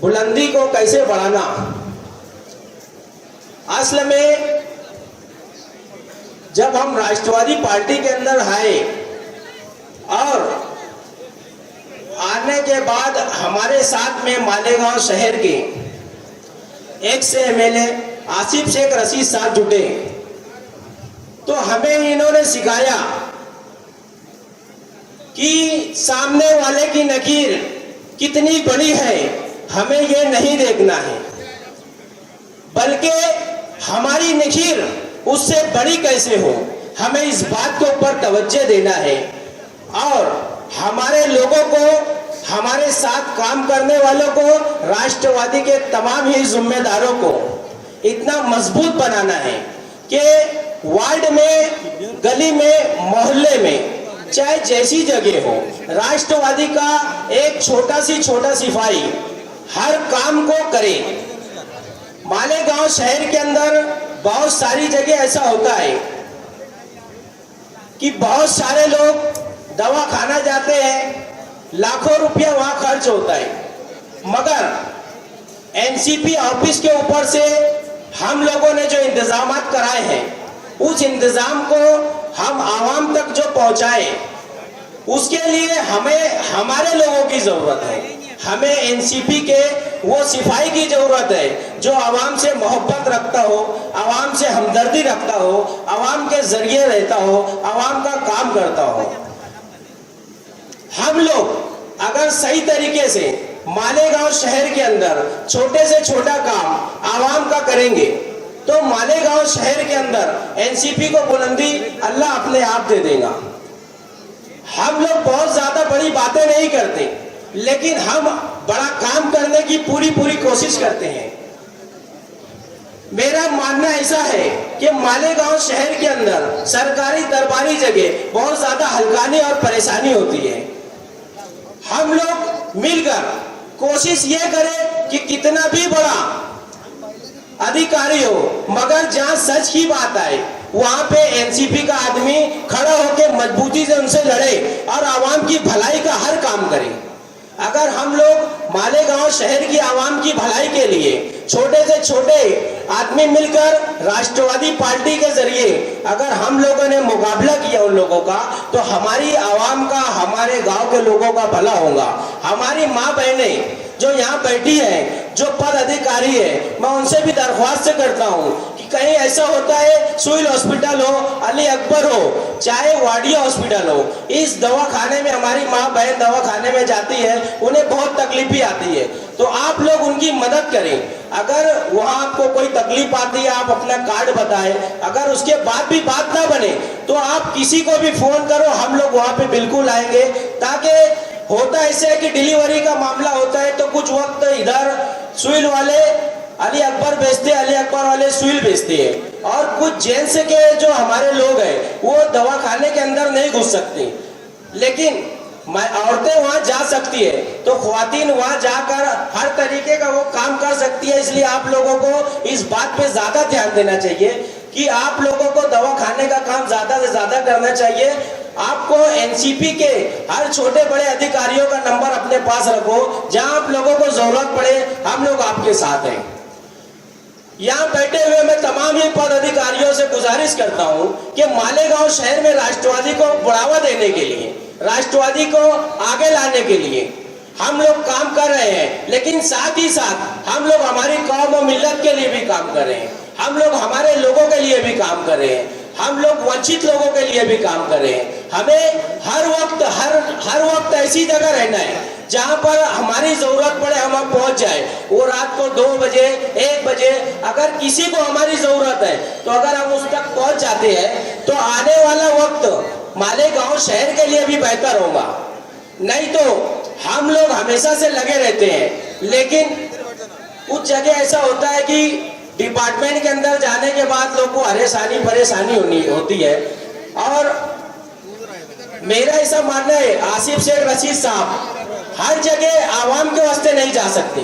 बुलंदी को कैसे बढ़ाना। असल में जब हम राष्ट्रवादी पार्टी के अंदर आए और आने के बाद हमारे साथ में मालेगांव शहर के एक से एमएलए आसिफ शेख रशीद साहब जुटे, तो हमें इन्होंने सिखाया कि सामने वाले की नकीर कितनी बड़ी है हमें ये नहीं देखना है, बल्कि हमारी नकीर उससे बड़ी कैसे हो, हमें इस बात के ऊपर तवज्जो देना है और हमारे लोगों को, हमारे साथ काम करने वालों को, राष्ट्रवादी के तमाम ही जिम्मेदारों को इतना मजबूत बनाना है कि वार्ड में, गली में, मोहल्ले में, चाहे जैसी जगह हो, राष्ट्रवादी का एक छोटा सिपाही हर काम को करे। मालेगांव शहर के अंदर बहुत सारी जगह ऐसा होता है कि बहुत सारे लोग दवा खाना जाते हैं, लाखों रुपया वहां खर्च होता है, मगर एनसीपी ऑफिस के ऊपर से हम लोगों ने जो इंतजाम कराए हैं, उस इंतजाम को हम आवाम तक जो पहुंचाए, उसके लिए हमें हमारे लोगों की जरूरत है। हमें एनसीपी के वो सिपाही की जरूरत है जो आवाम से मोहब्बत रखता हो, आवाम से हमदर्दी रखता हो, आवाम के जरिए रहता हो, आवाम का काम करता हो। हम लोग अगर सही तरीके से मालेगांव शहर के अंदर छोटे से छोटा काम आवाम का करेंगे तो मालेगांव शहर के अंदर एनसीपी को बुलंदी अल्लाह अपने आप दे देगा। हम लोग बहुत ज्यादा बड़ी बातें नहीं करते, लेकिन हम बड़ा काम करने की पूरी कोशिश करते हैं। मेरा मानना ऐसा है कि मालेगांव शहर के अंदर सरकारी दरबारी जगह बहुत ज्यादा हल्कानी और परेशानी होती है। हम लोग मिलकर कोशिश ये करें कि कितना भी बड़ा अधिकारी हो, मगर जहां सच की बात आए वहां पे एनसीपी का आदमी खड़ा होकर मजबूती से उनसे लड़े और आवाम की भलाई का हर काम करे। अगर हम लोग मालेगांव शहर की आवाम की भलाई के लिए छोटे से छोटे आदमी मिलकर राष्ट्रवादी पार्टी के जरिए अगर हम लोगों ने मुकाबला किया उन लोगों का, तो हमारी आवाम का, हमारे गांव के लोगों का भला होगा। हमारी माँ बहनें जो यहाँ बैठी है, जो पद अधिकारी है, मैं उनसे भी दरख्वास्त करता हूँ कि कहीं ऐसा होता है सिविल हॉस्पिटल हो, अली अकबर हो, चाहे वाडिया हॉस्पिटल हो, इस दवाखाने में हमारी माँ बहन दवाखाने में जाती है, उन्हें बहुत तकलीफी आती है, तो आप लोग उनकी मदद करें। अगर वहां आपको कोई तकलीफ आती है, आप अपना कार्ड बताएं, अगर उसके बाद भी बात ना बने तो आप किसी को भी फोन करो, हम लोग वहां पे बिल्कुल आएंगे। ताकि होता ऐसे है कि डिलीवरी का मामला होता है तो कुछ वक्त इधर सुइल वाले अली अकबर भेजते, अली अकबर वाले सुइल भेजते हैं, और कुछ जेंट्स के जो हमारे लोग हैं वो दवाखाने के अंदर नहीं घुस सकते, लेकिन औरतें वहां जा सकती है, तो ख्वातीन वहां जाकर हर तरीके का वो काम कर सकती है। इसलिए आप लोगों को इस बात पे ज्यादा ध्यान देना चाहिए कि आप लोगों को दवाखाने का काम ज्यादा से ज्यादा करना चाहिए। आपको एनसीपी के हर छोटे बड़े अधिकारियों का नंबर अपने पास रखो, जहां आप लोगों को जरूरत पड़े हम लोग आपके साथ हैं। यहाँ बैठे हुए मैं तमाम ही पद अधिकारियों से गुजारिश करता हूँ कि मालेगांव शहर में राष्ट्रवादी को बढ़ावा देने के लिए, राष्ट्रवादी को आगे लाने के लिए हम लोग काम कर रहे हैं, लेकिन साथ ही साथ हम लोग हमारी कौम और मिल्लत के लिए भी काम कर रहे हैं, हम लोग हमारे लोगों के लिए भी काम कर रहे हैं, हम लोग वंचित लोगों के लिए भी काम कर रहे हैं। हमें हर वक्त ऐसी जगह रहना है जहां पर हमारी जरूरत पड़े हम पहुंच जाए। वो रात को 2 बजे 1 बजे अगर किसी को हमारी जरूरत है तो अगर हम उस तक पहुंच जाते हैं तो आने वाला वक्त मालेगांव शहर के लिए भी बेहतर होगा। नहीं तो हम लोग हमेशा से लगे रहते हैं, लेकिन कुछ जगह ऐसा होता है कि डिपार्टमेंट के अंदर जाने के बाद लोग को परेशानी होती है। और मेरा ऐसा मानना है, आसिफ शेख रशीद साहब हर जगह आवाम के वास्ते नहीं जा सकते,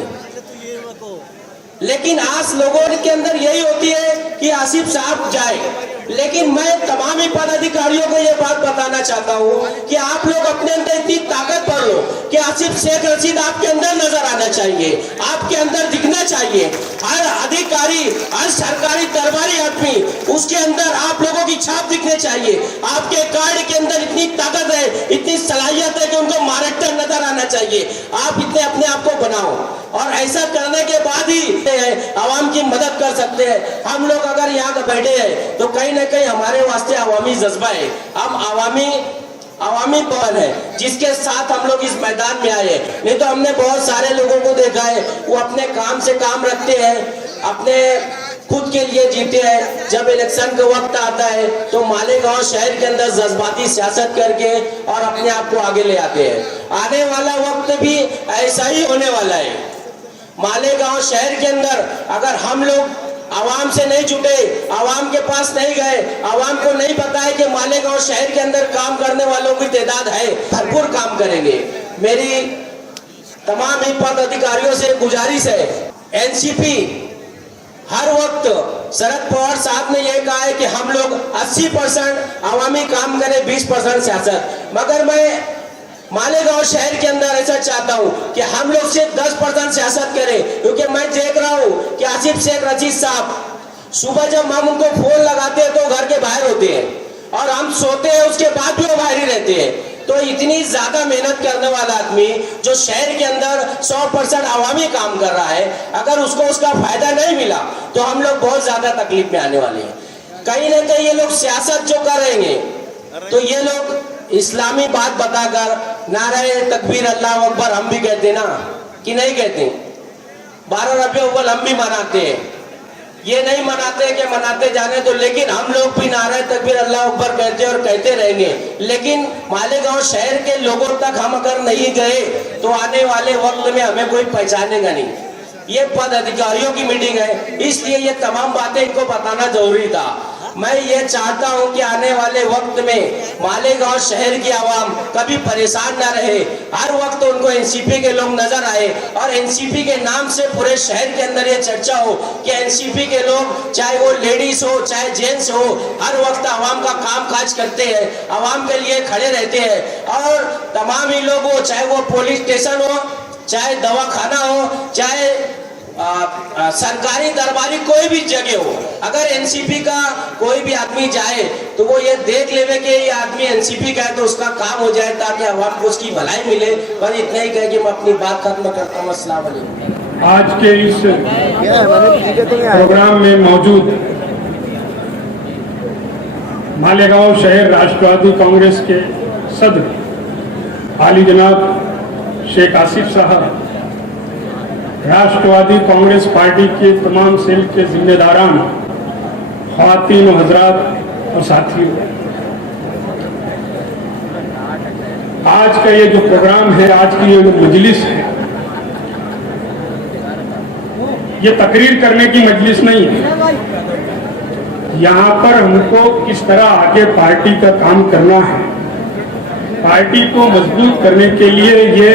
लेकिन आज लोगों के अंदर यही होती है कि आसिफ साहब जाए। लेकिन मैं तमाम ही पदाधिकारियों को यह बात बताना चाहता हूँ कि आप लोग अपने अंदर इतनी ताकत भर लो कि आसिफ शेख रशीद आपके अंदर नजर आना चाहिए, आपके अंदर दिखना चाहिए। हर अधिकारी, हर सरकारी दरबारी आदमी, उसके अंदर आप लोगों की छाप दिखनी चाहिए। आपके कार्ड के अंदर इतनी ताकत है, इतनी सलाहियत है कि उनको मार्केटर नजर आना चाहिए। आप इतने अपने आप को बनाओ, और ऐसा करने के बाद ही आवाम की मदद कर सकते हैं। हम लोग अगर यहाँ बैठे हैं तो कहीं ना कहीं हमारे वास्ते अवामी जज्बा है, हम अवामी पवन है जिसके साथ हम लोग इस मैदान में आए। नहीं तो हमने बहुत सारे लोगों को देखा है वो अपने काम से काम रखते हैं, अपने खुद के लिए जीते हैं। जब इलेक्शन का वक्त आता है तो मालेगांव शहर के अंदर जज्बाती सियासत करके और अपने आप को आगे ले आते हैं। आने वाला वक्त भी ऐसा ही होने वाला है। मालेगांव शहर के अंदर अगर हम लोग आवाम से नहीं जुटे, आवाम के पास नहीं गए, आवाम को नहीं पता है कि मालेगांव शहर के अंदर काम करने वालों की तादाद है, भरपूर काम करेंगे। मेरी तमाम ही पद अधिकारियों से गुजारिश है, एनसीपी हर वक्त शरद पवार साहब ने यह कहा है कि हम लोग 80% आवामी काम करें, 20% सियासत। मगर मैं मालेगांव शहर के अंदर ऐसा चाहता हूं कि हम लोग सिर्फ 10% सियासत करें, क्योंकि मैं देख रहा हूं कि आसिफ शेख रशीद साहब सुबह जब हम उनको फोन लगाते हैं तो घर के बाहर होते हैं और हम सोते हैं उसके बाद भी वो बाहर ही रहते हैं। तो इतनी ज्यादा मेहनत करने वाला आदमी जो शहर के अंदर 100% आवामी काम कर रहा है, अगर उसको उसका फायदा नहीं मिला तो हम लोग बहुत ज्यादा तकलीफ में आने वाले हैं। कहीं ना कहीं ये लोग सियासत जो करेंगे तो ये लोग इस्लामी बात बताकर नारे तकबीर अल्लाह अकबर हम भी कहते ना कि नहीं कहते, 12 रबीउल अव्वल हम भी मनाते हैं, ये नहीं मनाते कि मनाते जाने तो, लेकिन हम लोग भी नारे तकबीर अल्लाह अकबर कहते और कहते रहेंगे। लेकिन मालेगांव शहर के लोगों तक हम अगर नहीं गए तो आने वाले वक्त में हमें कोई पहचानेगा नहीं। ये पद अधिकारियों की मीटिंग है, इसलिए ये तमाम बातें इनको बताना जरूरी था। मैं ये चाहता हूं कि आने वाले वक्त में मालेगांव शहर की आवाम कभी परेशान ना रहे, हर वक्त उनको एनसीपी के लोग नजर आए और एनसीपी के नाम से पूरे शहर के अंदर ये चर्चा हो कि एनसीपी के लोग, चाहे वो लेडीज हो चाहे जेंट्स हो, हर वक्त आवाम का काम काज करते हैं, आवाम के लिए खड़े रहते हैं। और तमाम ही लोग हो, चाहे वो पुलिस स्टेशन हो, चाहे दवाखाना हो, चाहे सरकारी दरबारी कोई भी जगह हो, अगर एनसीपी का कोई भी आदमी जाए तो वो ये देख लेवे कि ये आदमी एनसीपी का है तो उसका काम हो जाए ताकि आवाम को उसकी भलाई मिले। पर इतना ही कह के मैं अपनी बात खत्म करता हूँ। अस्सलाम वालेकुम। आज के इस प्रोग्राम में मौजूद मालेगांव शहर राष्ट्रवादी कांग्रेस के सदर आली जनाब शेख आसिफ साहब, राष्ट्रवादी कांग्रेस पार्टी के तमाम सेल के जिम्मेदारान, ख्वातीन और हजरात और साथियों, आज का ये जो प्रोग्राम है, आज की ये जो मजलिस है, ये तकरीर करने की मजलिस नहीं है। यहाँ पर हमको किस तरह आगे पार्टी का काम करना है, पार्टी को मजबूत करने के लिए ये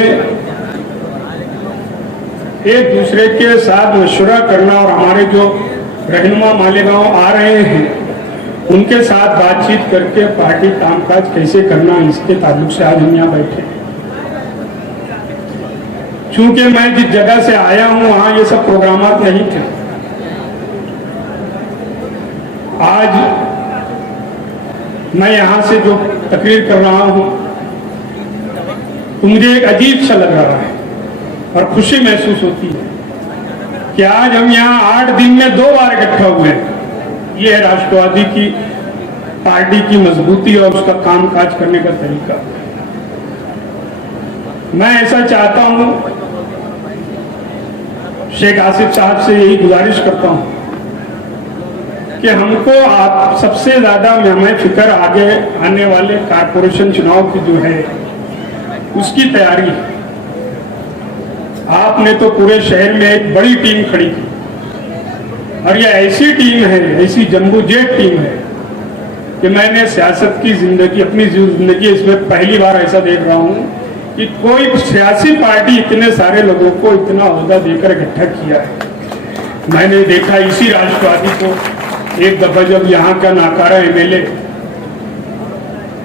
एक दूसरे के साथ मशवरा करना और हमारे जो रहनुमा मालेगांव आ रहे हैं उनके साथ बातचीत करके पार्टी कामकाज कैसे करना, इसके ताल्लुक से आज हम यहाँ बैठे। चूंकि मैं जिस जगह से आया हूं वहां ये सब प्रोग्रामात नहीं थे। आज मैं यहां से जो तकरीर कर रहा हूं तो मुझे एक अजीब सा लग रहा है और खुशी महसूस होती है कि आज हम यहाँ 8 दिन में 2 बार इकट्ठा हुए। ये है राष्ट्रवादी की पार्टी की मजबूती और उसका कामकाज करने का तरीका। मैं ऐसा चाहता हूं, शेख आसिफ साहब से यही गुजारिश करता हूं कि हमको आप सबसे ज्यादा हमें फिक्र आगे आने वाले कारपोरेशन चुनाव की जो है उसकी तैयारी है। आपने तो पूरे शहर में एक बड़ी टीम खड़ी की और यह ऐसी टीम है, ऐसी जम्बो जेट टीम है कि मैंने सियासत की जिंदगी, अपनी जिंदगी इसमें पहली बार ऐसा देख रहा हूं कि कोई सियासी पार्टी इतने सारे लोगों को इतना ओहदा देकर इकट्ठा किया है। मैंने देखा इसी राष्ट्रवादी को एक दफा जब यहाँ का नाकारा एमएलए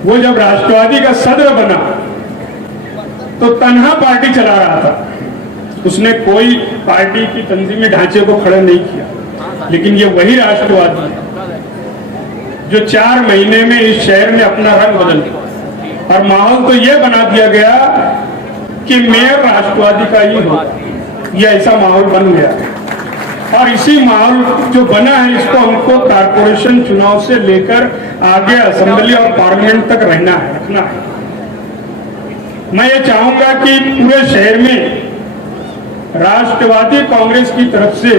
वो जब राष्ट्रवादी का सदर बना तो तन्हा पार्टी चला रहा था, उसने कोई पार्टी की तंजीमी ढांचे को खड़ा नहीं किया। लेकिन ये वही राष्ट्रवादी है जो 4 महीने में इस शहर में अपना रंग बदल दिया और माहौल तो ये बना दिया गया कि मेयर राष्ट्रवादी का ही हो, यह ऐसा माहौल बन गया। और इसी माहौल जो बना है इसको हमको कारपोरेशन चुनाव से लेकर आगे असेंबली और पार्लियामेंट तक रहना है, रखना है। मैं ये चाहूंगा कि पूरे शहर में राष्ट्रवादी कांग्रेस की तरफ से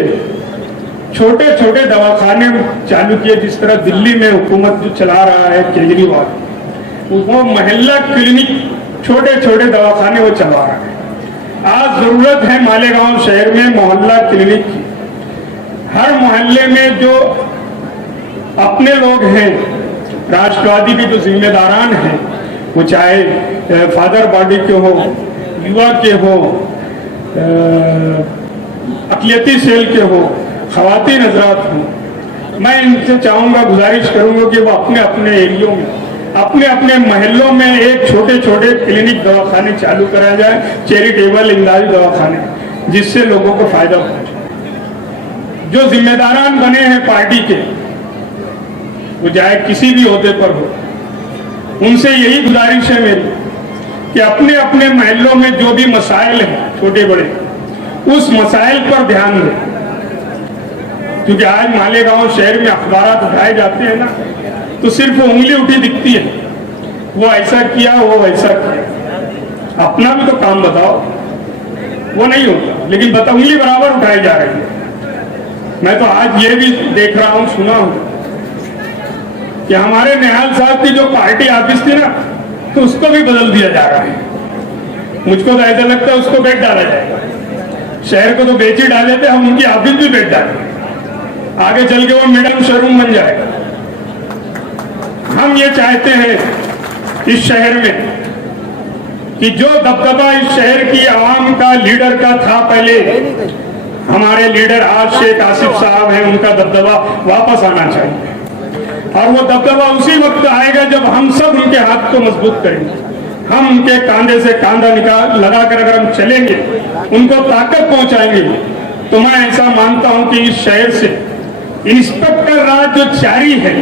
छोटे छोटे दवाखाने चालू किए, जिस तरह दिल्ली में हुकूमत जो चला रहा है केजरीवाल, वो मोहल्ला क्लिनिक छोटे छोटे दवाखाने वो चला रहा है। आज जरूरत है मालेगांव शहर में मोहल्ला क्लिनिक की। हर मोहल्ले में जो अपने लोग हैं, राष्ट्रवादी के जो जिम्मेदारान हैं, वो चाहे फादर बॉडी के हो, युवा के हो, अक़लियती सेल के हो, ख़वातीन हज़रात हो, मैं इनसे चाहूँगा, गुजारिश करूँगा कि वो अपने अपने एरियो में, अपने अपने महलों में एक छोटे छोटे क्लिनिक दवाखाने चालू कराए जाए, चैरिटेबल इमदादी दवाखाने, जिससे लोगों को फायदा पहुंचे। जो जिम्मेदारान बने हैं पार्टी के, वो चाहे किसी भी ओहदे पर हो, उनसे यही गुजारिश है मेरी कि अपने अपने महलों में जो भी मसाइल हैं छोटे बड़े, उस मसाइल पर ध्यान दें। क्योंकि आज मालेगांव शहर में अखबारात उठाए जाते हैं ना, तो सिर्फ उंगली उठी दिखती है, वो ऐसा किया, वो वैसा किया। अपना भी तो काम बताओ, वो नहीं होता, लेकिन उंगली बराबर उठाई जा रही है। मैं तो आज ये भी देख रहा हूं, सुना हूं कि हमारे निहाल साहब की जो पार्टी ऑफिस थी ना, तो उसको भी बदल दिया जा रहा है। मुझको तो ऐसा लगता है उसको बेच डाला जाएगा। शहर को तो बेच ही डाले थे, हम उनकी ऑफिस भी बेच डाले, आगे चल के वो मैडम शोरूम बन जाएगा। हम ये चाहते हैं इस शहर में कि जो दबदबा इस शहर की आवाम का, लीडर का था पहले, हमारे लीडर आज शेख आसिफ साहब हैं, उनका दबदबा वापस आना चाहिए। और वो दबदबा उसी वक्त आएगा जब हम सब उनके हाथ को मजबूत करेंगे। हम उनके कांधे से कांधा लगाकर अगर हम चलेंगे, उनको ताकत पहुंचाएंगे, तो मैं ऐसा मानता हूं कि इस शहर से इंस्पेक्टर राज जो जारी है,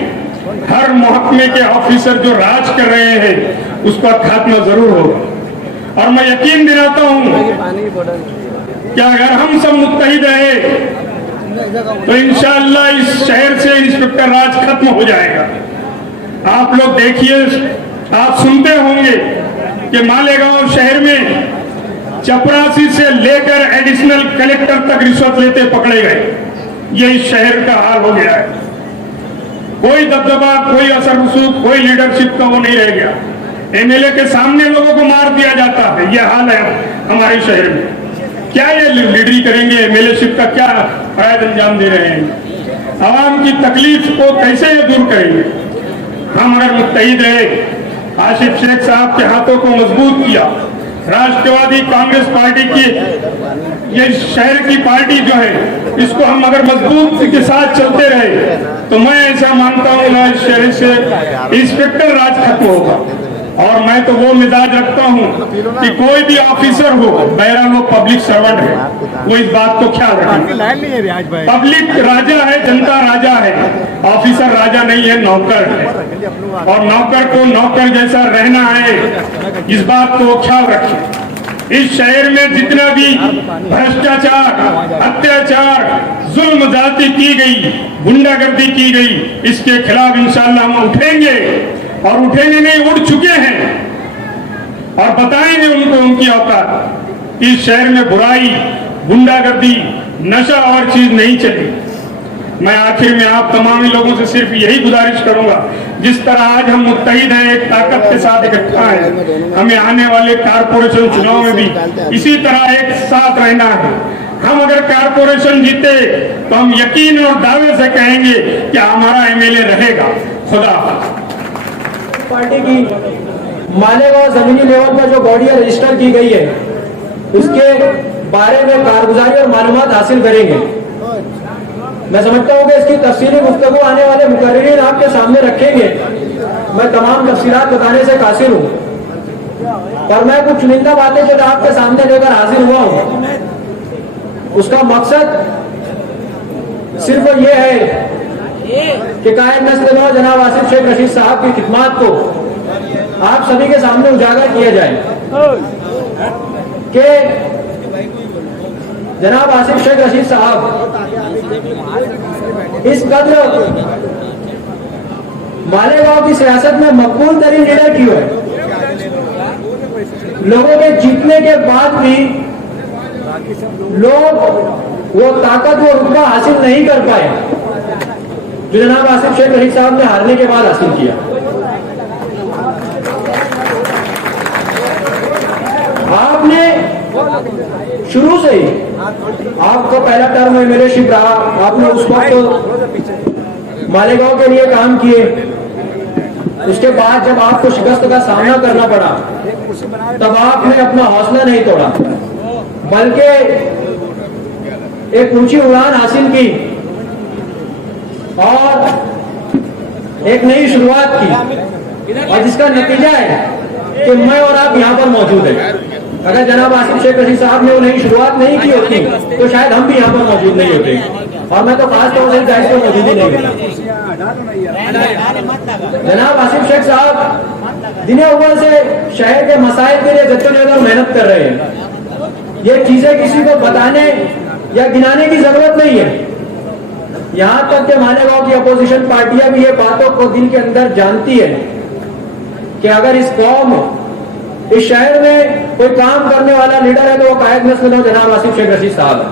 हर महकमे के ऑफिसर जो राज कर रहे हैं, उसका खात्मा जरूर होगा। और मैं यकीन दिलाता हूं कि अगर हम सब मुत्तहिद रहे तो इंशाअल्लाह इस शहर से इंस्पेक्टर राज खत्म हो जाएगा। आप लोग देखिए, आप सुनते होंगे कि मालेगांव शहर में चपरासी से लेकर एडिशनल कलेक्टर तक रिश्वत लेते पकड़े गए। ये इस शहर का हाल हो गया है। कोई दबदबा, कोई असर रसूख, कोई लीडरशिप का वो नहीं रह गया। एमएलए के सामने लोगों को मार दिया जाता है। ये हाल है हमारे शहर में। क्या ये लीडरी करेंगे? एमएलएशिप का क्या फरायद अंजाम दे रहे हैं? आवाम की तकलीफ को कैसे ये दूर करेंगे? हम अगर मुत्तहिद रहे, आसिफ शेख साहब के हाथों को मजबूत किया, राष्ट्रवादी कांग्रेस पार्टी की ये शहर की पार्टी जो है, इसको हम अगर मजबूत के साथ चलते रहे, तो मैं ऐसा मानता हूँ इस शहर से इंस्पेक्टर राज खत्म होगा। और मैं तो वो मिजाज रखता हूँ कि कोई भी ऑफिसर हो, बहरहाल वो पब्लिक सर्वेंट है, वो इस बात को ख्याल रखें। पब्लिक राजा है, जनता राजा है, ऑफिसर राजा नहीं है, नौकर है। और नौकर को नौकर जैसा रहना है, इस बात को ख्याल रखें। इस शहर में जितना भी भ्रष्टाचार, अत्याचार, जुल्म ज्यादती की गई, गुंडागर्दी की गई, इसके खिलाफ इंशाअल्लाह हम उठेंगे। और उठेंगे नहीं, उठ चुके हैं, और बताएंगे उनको उनकी औकात। इस शहर में बुराई, गुंडागर्दी, नशा और चीज नहीं चली। मैं आखिर में आप तमाम लोगों से सिर्फ यही गुजारिश करूंगा, जिस तरह आज हम मुत्तहिद हैं, एक ताकत के साथ इकट्ठा हैं, हमें आने वाले कारपोरेशन चुनाव में भी इसी तरह एक साथ रहना है। हम अगर कारपोरेशन जीते तो हम यकीन और दावे से कहेंगे कि हमारा एमएलए रहेगा। खुदा पार्टी की मालेगांव जमीनी लेवल पर जो बॉडियां रजिस्टर की गई है, उसके बारे में कारगुजारी और मालूमात हासिल करेंगे। मैं समझता हूं कि इसकी तफसीली गुफ्तगू आने वाले मुकर्रिरीन आपके सामने रखेंगे। मैं तमाम तफसीलात बताने से कासिर हूं, पर मैं कुछ चुनिंदा बातें जो आपके सामने लेकर हाजिर हुआ हूं, उसका मकसद सिर्फ ये है कि कायम नस्ल नौ जनाब आसिफ शेख रशीद साहब की खिदमत को आप सभी के सामने उजागर किया जाए कि जनाब आसिफ शेख रशीद साहब इस कदर मालेगांव की सियासत में मकबूल तरीन लीडर क्यों है? लोगों के जीतने के बाद भी लोग वो ताकत, वो रुतबा हासिल नहीं कर पाए जो जनाब आसिफ शेख रशीद साहब ने हारने के बाद हासिल किया। आपने शुरू से ही, आपका पहला टर्म एमएलएशिप रहा, आपने उस वक्त मालेगांव के लिए काम किए। उसके बाद जब आपको शिकस्त का सामना करना पड़ा तब आपने अपना हौसला नहीं तोड़ा, बल्कि एक ऊंची उड़ान हासिल की और एक नई शुरुआत की, और जिसका नतीजा है कि मैं और आप यहाँ पर मौजूद हैं। अगर जनाब आसिफ शेख रशीद साहब ने वो नई शुरुआत नहीं की होती तो शायद हम भी यहाँ पर मौजूद नहीं होते, और मैं तो खास तौर से जाहिर से मौजूद ही नहीं होता। जनाब आसिफ शेख साहब दिन अव्वल से शहर के मसाइल के लिए जद्दोजहद और मेहनत कर रहे हैं। ये चीजें किसी को बताने या गिनाने की जरूरत नहीं है। यहाँ तक कि मालेगांव की अपोजिशन पार्टियां भी ये बातों को दिल के अंदर जानती है कि अगर इस कौम, इस शहर में कोई काम करने वाला लीडर है तो वो कायद नस्ल जनाब आसिफ शेख रशीद साहब है।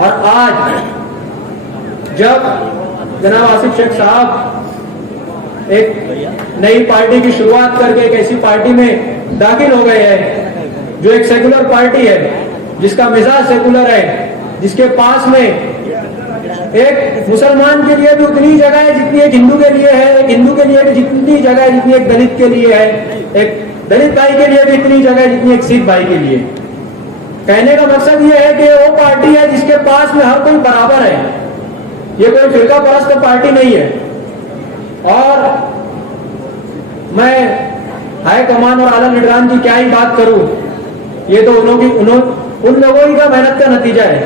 और आज जब जनाब आसिफ शेख साहब एक नई पार्टी की शुरुआत करके एक ऐसी पार्टी में दाखिल हो गए हैं जो एक सेकुलर पार्टी है, जिसका मिजाज सेकुलर है, जिसके पास में एक मुसलमान के लिए भी उतनी जगह है जितनी एक हिंदू के लिए है, एक हिंदू के लिए भी जितनी जगह है जितनी एक दलित के लिए है, एक दलित भाई के लिए भी इतनी जगह है जितनी एक सिख भाई के लिए। कहने का मकसद ये है कि वो पार्टी है जिसके पास में हर कोई बराबर है, ये कोई फिरका परस्त पार्टी नहीं है। और मैं हाई कमान और आला लीडरान की क्या ही बात करूं, ये तो उन लोगों ही का मेहनत का नतीजा है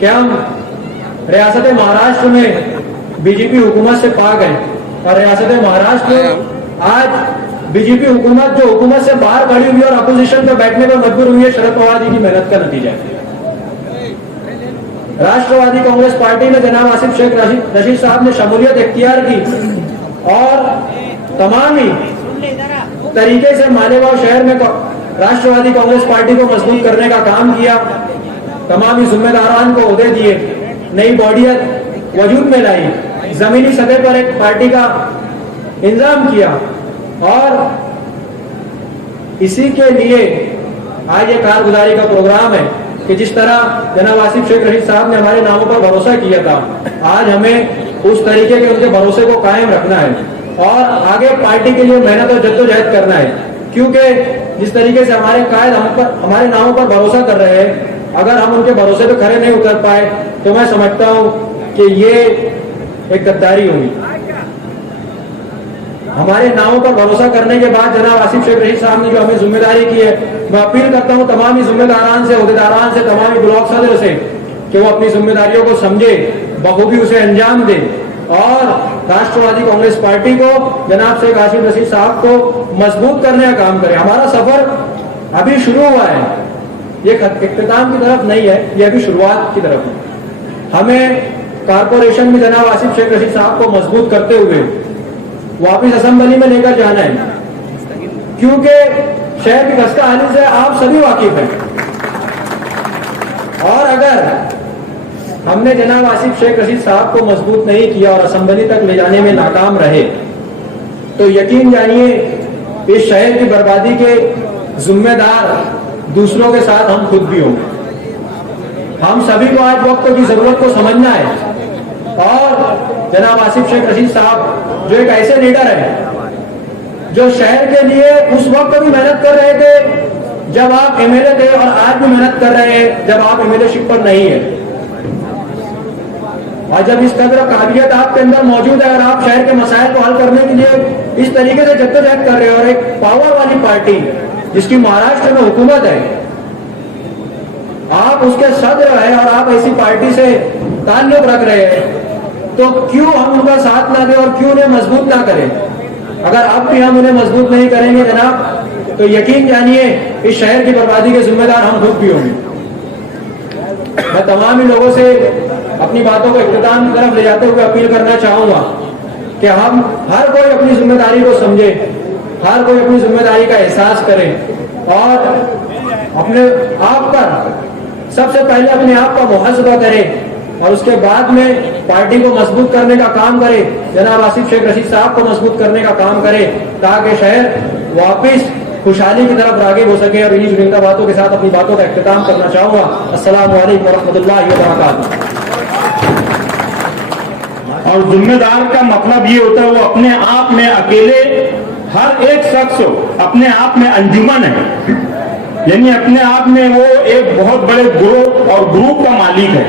कि हम रियासत महाराष्ट्र में बीजेपी हुकूमत से पा गए, और रियासत महाराष्ट्र में आज बीजेपी हुकूमत जो हुकूमत से बाहर खड़ी हुई और अपोजिशन पे बैठने पर मजबूर हुई है, शरद पवार जी की मेहनत का नतीजा है। राष्ट्रवादी कांग्रेस पार्टी में जनाब आसिफ शेख रशीद साहब ने शमूलियत इख्तियार की और तमाम ही तरीके से मालेगांव शहर में राष्ट्रवादी कांग्रेस पार्टी को मजबूत करने का काम किया। तमाम ही जिम्मेदारान को ओहदे दिए, नई बॉडियत वजूद में लाई, जमीनी सतह पर एक पार्टी का इंतजाम किया, और इसी के लिए आज ये कारगुजारी का प्रोग्राम है कि जिस तरह जनाब आसिफ शेख रशीद साहब ने हमारे नामों पर भरोसा किया था, आज हमें उस तरीके के उनके भरोसे को कायम रखना है और आगे पार्टी के लिए मेहनत और जद्दोजहद करना है। क्योंकि जिस तरीके से हमारे कायद हमारे नामों पर भरोसा कर रहे हैं, अगर हम उनके भरोसे पे खड़े नहीं उतर पाए तो मैं समझता हूं कि ये एक गद्दारी होगी। हमारे नामों पर भरोसा करने के बाद जनाब आसिफ शेख रशीद साहब ने जो हमें जिम्मेदारी की है, मैं अपील करता हूं तमाम ही जिम्मेदारान से, ओहदेदारान से, तमाम ही ब्लॉक सदर से कि वो अपनी जिम्मेदारियों को समझे, बखूबी उसे अंजाम दे और राष्ट्रवादी कांग्रेस पार्टी को, जनाब शेख आसिफ रशीद साहब को मजबूत करने का काम करे। हमारा सफर अभी शुरू हुआ है, ये इख्तिताम की तरफ नहीं है, ये अभी शुरुआत की तरफ है। हमें कारपोरेशन में जनाब आसिफ शेख रशीद साहब को मजबूत करते हुए वापिस असेंबली में लेकर जाना है, क्योंकि शहर की खस्ता हालत से आप सभी वाकिफ हैं। और अगर हमने जनाब आसिफ शेख रशीद साहब को मजबूत नहीं किया और असेंबली तक ले जाने में नाकाम रहे तो यकीन जानिए इस शहर की बर्बादी के जिम्मेदार दूसरों के साथ हम खुद भी होंगे। हम सभी को आज वक्त की जरूरत को समझना है, और जनाब आसिफ शेख रशीद साहब जो एक ऐसे लीडर है जो शहर के लिए उस वक्त भी मेहनत कर रहे थे जब आप एमएलए थे, और आज भी मेहनत कर रहे हैं जब आप एमएलएशिप पर नहीं है। और जब इस कदर काबिलियत आपके अंदर मौजूद है और आप शहर के मसाइल को हल करने के लिए इस तरीके से जद्दोजहद कर रहे हैं, और एक पावर वाली पार्टी जिसकी महाराष्ट्र में हुकूमत है, आप उसके सदर है और आप ऐसी पार्टी से ताल्लुक रख रहे हैं, तो क्यों हम उनका साथ ना दें और क्यों उन्हें मजबूत ना करें। अगर अब भी हम उन्हें मजबूत नहीं करेंगे जनाब, तो यकीन जानिए इस शहर की बर्बादी के जिम्मेदार हम खुद भी होंगे। मैं तमाम ही लोगों से अपनी बातों को इख्तिताम की तरफ ले जाते हुए अपील करना चाहूंगा कि हम हर कोई अपनी जिम्मेदारी को समझे, हर कोई अपनी जिम्मेदारी का एहसास करे और अपने आप पर सबसे पहले अपने आप का मुहासबा करें और उसके बाद में पार्टी को मजबूत करने का काम करे। जनाब आसिफ शेख रशीद साहब को मजबूत करने का काम करे ताकि शहर वापस खुशहाली की तरफ राग़िब हो सके। और इन्हीं चुनिंदा बातों के साथ अपनी बातों का इख्तिताम करना चाहूंगा। अस्सलामु अलैकुम वरहमतुल्लाहि वबरकातुहू। और जिम्मेदार का मतलब ये होता है वो अपने आप में अकेले हर एक शख्स अपने आप में अंजुमन है, यानी अपने आप में वो एक बहुत बड़े ग्रुप और ग्रुप का मालिक है।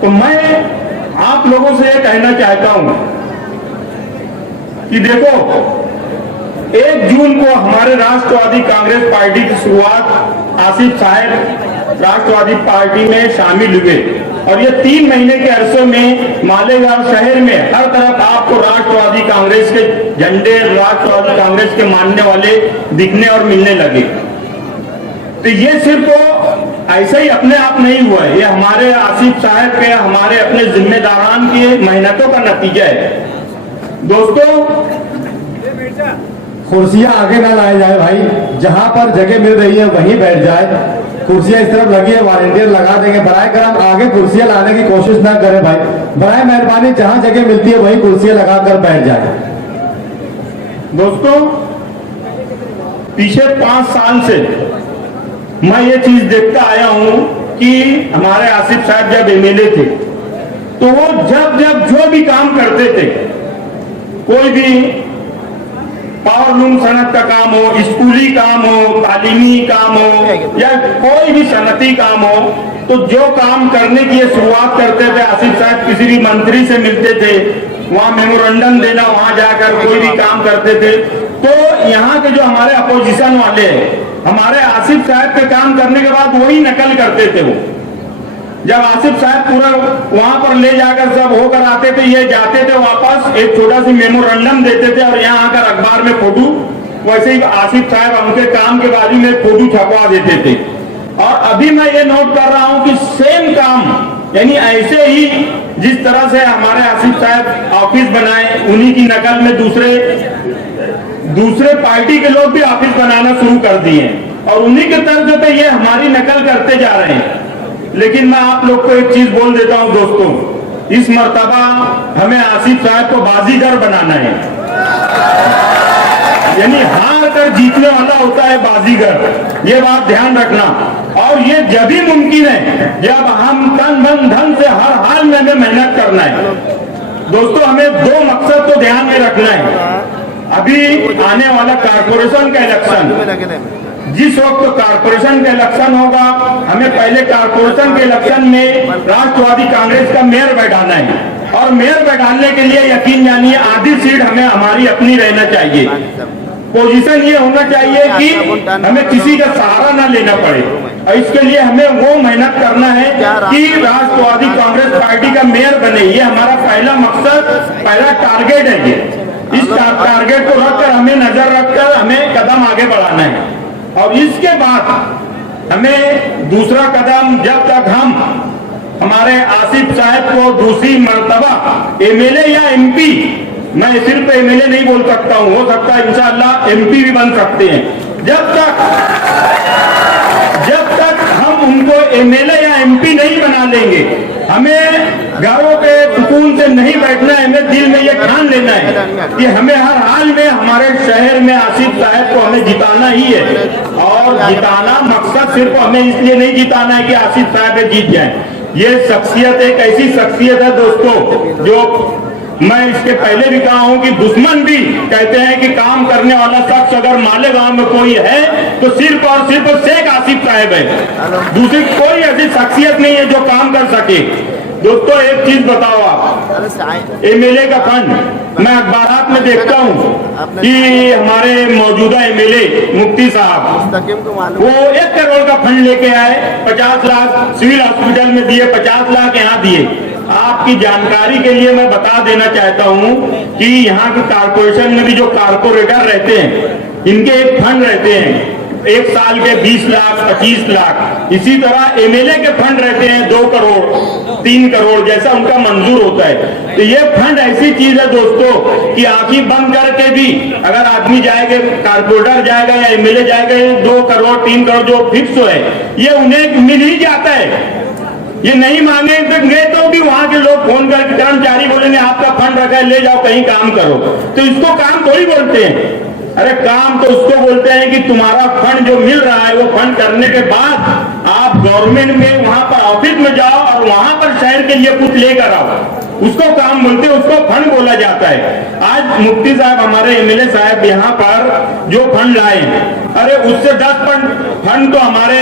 तो मैं आप लोगों से ये कहना चाहता हूं कि देखो 1 जून को हमारे राष्ट्रवादी कांग्रेस पार्टी की शुरुआत आसिफ साहब राष्ट्रवादी पार्टी में शामिल हुए और ये 3 महीने के अरसे में मालेगांव शहर में हर तरफ आपको राष्ट्रवादी कांग्रेस के झंडे, राष्ट्रवादी कांग्रेस के मानने वाले दिखने और मिलने लगे। तो ये सिर्फ ऐसे ही अपने आप नहीं हुआ है, ये हमारे आसिफ साहब के, हमारे अपने जिम्मेदारान की मेहनतों का नतीजा है। दोस्तों, कुर्सियां आगे ना लाए जाए भाई, जहां पर जगह मिल रही है वहीं बैठ जाए। कुर्सियां इस तरफ लगी है, वॉलंटियर लगा देंगे। बराए करम आगे कुर्सियां लाने की कोशिश ना करें भाई, बराए मेहरबानी जहां जगह मिलती है वहीं कुर्सियां लगाकर बैठ जाए। दोस्तों, पीछे 5 साल से मैं ये चीज देखता आया हूं कि हमारे आसिफ साहब जब एमएलए थे तो वो जब जो भी काम करते थे, कोई भी पावरलूम सनत का काम हो, स्कूली काम हो, तालीमी काम हो या कोई भी सनती काम हो, तो जो काम करने की शुरुआत करते थे आसिफ साहब किसी भी मंत्री से मिलते थे, वहां मेमोरेंडम देना, वहां जाकर कोई भी काम करते थे। तो यहाँ के जो हमारे अपोजिशन वाले हैं, हमारे आसिफ साहब के काम करने के बाद वही नकल करते थे। वो जब आसिफ साहब पूरा वहां पर ले जाकर सब होकर आते थे, ये जाते थे वापस, एक छोटा सी मेमोरेंडम देते थे और यहाँ आकर अखबार में फोटो, वैसे ही आसिफ साहब उनके काम के बारे में फोटो छपवा देते थे। और अभी मैं ये नोट कर रहा हूं कि सेम काम, यानी ऐसे ही जिस तरह से हमारे आसिफ साहब ऑफिस बनाए, उन्हीं की नकल में दूसरे पार्टी के लोग भी ऑफिस बनाना शुरू कर दिए और उन्हीं के तर्ज पे ये हमारी नकल करते जा रहे हैं। लेकिन मैं आप लोग को एक चीज बोल देता हूं दोस्तों, इस मर्तबा हमें आसिफ साहब को बाजीगर बनाना है, यानी हार कर जीतने वाला होता है बाजीगर, ये बात ध्यान रखना। और ये जब भी मुमकिन है जब हम तन मन धन से हर हाल में हमें मेहनत करना है। दोस्तों, हमें 2 मकसद तो ध्यान में रखना है। अभी आने वाला कारपोरेशन का इलेक्शन, जिस वक्त कारपोरेशन का इलेक्शन होगा, हमें पहले कारपोरेशन के इलेक्शन में राष्ट्रवादी कांग्रेस का मेयर बैठाना है और मेयर बैठाने के लिए यकीन जानिए आधी सीट हमें हमारी अपनी रहना चाहिए। पोजीशन ये होना चाहिए कि हमें किसी का सहारा ना लेना पड़े और इसके लिए हमें वो मेहनत करना है कि राष्ट्रवादी कांग्रेस पार्टी का मेयर बने। ये हमारा पहला मकसद, पहला टारगेट है। ये इस टारगेट को रखकर हमें नजर रखकर हमें कदम आगे बढ़ाना है। और इसके बाद हमें दूसरा कदम, जब तक हम हमारे आसिफ साहब को दूसरी मर्तबा एमएलए या एमपी, मैं सिर्फ एमएलए नहीं बोल सकता हूं, हो सकता है इंशाअल्लाह एमपी भी बन सकते हैं, जब तक हम उनको एमएलए या एमपी नहीं बना लेंगे, हमें घरों पे सुकून से नहीं बैठना है। हमें दिल में ये ठान लेना है कि हमें हर हाल में हमारे शहर में आसिफ साहब को हमें जिताना ही है। और जिताना मकसद सिर्फ हमें इसलिए नहीं जिताना है कि आसिफ साहब जीत जाए। ये शख्सियत एक ऐसी शख्सियत है दोस्तों, जो मैं इसके पहले भी कहा हूं कि दुश्मन भी कहते हैं कि काम करने वाला शख्स अगर मालेगांव में कोई है तो सिर्फ और सिर्फ शेख आसिफ साहब है, दूसरी कोई ऐसी शख्सियत नहीं है जो काम कर सके। दोस्तों, एक चीज बताओ, आप एमएलए का फंड मैं अखबारात में देखता हूं कि हमारे मौजूदा एमएलए मुफ्ती साहब वो 1 करोड़ का फंड लेके आए, 50 लाख सिविल हॉस्पिटल में दिए, 50 लाख यहाँ दिए। आपकी जानकारी के लिए मैं बता देना चाहता हूं कि यहाँ के कारपोरेशन में भी जो कारपोरेटर रहते हैं, इनके एक फंड रहते हैं एक साल के 20 लाख 25 लाख। इसी तरह एमएलए के फंड रहते हैं 2 करोड़ 3 करोड़ जैसा उनका मंजूर होता है। तो ये फंड ऐसी चीज है दोस्तों कि आंखें बंद करके भी अगर आदमी जाएगा, कारपोरेटर जाएगा या एमएलए जाएगा, 2 करोड़ 3 करोड़ जो फिक्स है ये उन्हें मिल ही जाता है। ये नहीं मांगेंगे तो भी वहां के लोग फोन करके कर्मचारी बोलेंगे आपका फंड रखा है, ले जाओ कहीं काम करो। तो इसको काम थोड़ी बोलते हैं। अरे काम तो उसको बोलते हैं कि तुम्हारा फंड जो मिल रहा है वो फंड करने के बाद आप गवर्नमेंट में वहां पर ऑफिस में जाओ और वहां पर शहर के लिए कुछ लेकर आओ, उसको काम बोलते हैं, उसको फंड बोला जाता है। आज मुफ्ती साहब हमारे एमएलए साहब यहाँ पर जो फंड लाए, अरे उससे 10 फंड तो हमारे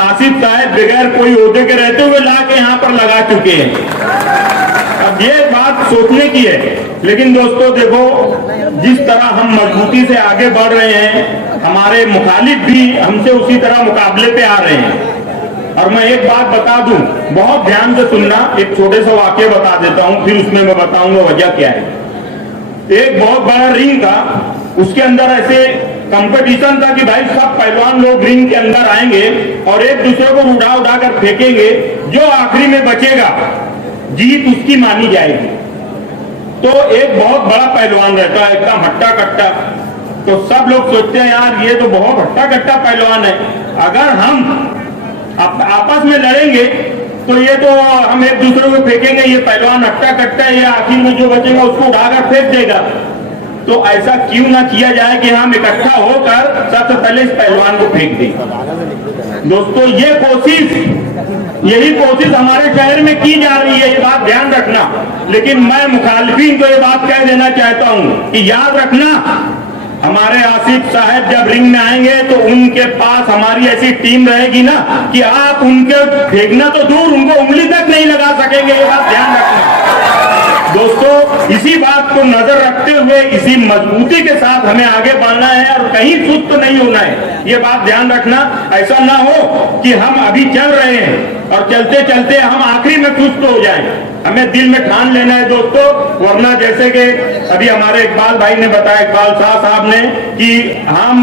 आसिफ साहब बगैर कोई ओहदे के रहते हुए ला के यहाँ पर लगा चुके हैं। अब ये बात सोचने की है। लेकिन दोस्तों देखो, जिस तरह हम मजबूती से आगे बढ़ रहे हैं, हमारे मुखालिफ भी हमसे उसी तरह मुकाबले पे आ रहे हैं। और मैं एक बात बता दूं, बहुत ध्यान से सुनना, एक छोटे सा वाक्य बता देता हूं, फिर उसमें मैं बताऊंगा वजह क्या है। एक बहुत बड़ा रिंग था, उसके अंदर ऐसे कंपटीशन था कि भाई सब पहलवान लोग रिंग के अंदर आएंगे और एक दूसरे को उड़ा उड़ा कर फेंकेंगे, जो आखिरी में बचेगा जीत उसकी मानी जाएगी। तो एक बहुत बड़ा पहलवान रहता है, एकदम हट्टा कट्टा। तो सब लोग सोचते हैं यार ये तो बहुत हट्टा कट्टा पहलवान है, अगर हम आपस में लड़ेंगे तो ये तो हम एक दूसरे को फेंकेंगे, ये पहलवान हट्टा कट्टा है, ये आखिर में जो बचेगा उसको उड़ाकर फेंक देगा। तो ऐसा क्यों ना किया जाए कि हम इकट्ठा होकर सबसे पहले इस पहलवान को फेंक दें। दोस्तों यही कोशिश हमारे शहर में की जा रही है, ये बात ध्यान रखना। लेकिन मैं मुखालिफिन को ये बात कह देना चाहता हूं कि याद रखना, हमारे आसिफ साहब जब रिंग में आएंगे तो उनके पास हमारी ऐसी टीम रहेगी ना कि आप उनके फेंकना तो दूर, उनको उंगली तक नहीं लगा सकेंगे। ये बात ध्यान रखना दोस्तों। इसी बात को नजर रखते हुए इसी मजबूती के साथ हमें आगे बढ़ना है और कहीं सुस्त नहीं होना है। ये बात ध्यान रखना, ऐसा ना हो कि हम अभी चल रहे हैं और चलते चलते हम आखिरी में सुस्त हो जाएं। हमें दिल में ठान लेना है दोस्तों, वरना जैसे कि अभी हमारे इकबाल भाई ने बताया, इकबाल शाह साहब ने, कि हम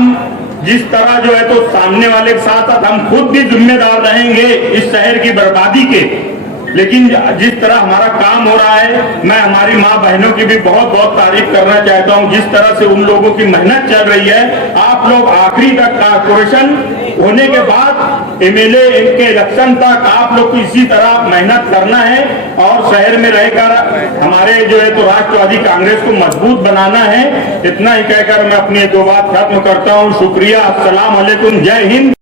जिस तरह जो है तो सामने वाले के साथ साथ हम खुद भी जिम्मेदार रहेंगे इस शहर की बर्बादी के। लेकिन जिस तरह हमारा काम हो रहा है, मैं हमारी माँ बहनों की भी बहुत बहुत तारीफ करना चाहता हूँ। जिस तरह से उन लोगों की मेहनत चल रही है, आप लोग आखिरी तक कारपोरेशन होने के बाद एमएलए के इलेक्शन तक आप लोग को इसी तरह मेहनत करना है और शहर में रहकर हमारे जो है तो राष्ट्रवादी कांग्रेस को मजबूत बनाना है। इतना ही कहकर मैं अपनी 2 बात खत्म करता हूँ। शुक्रिया, अस्सलाम वालेकुम, जय हिंद।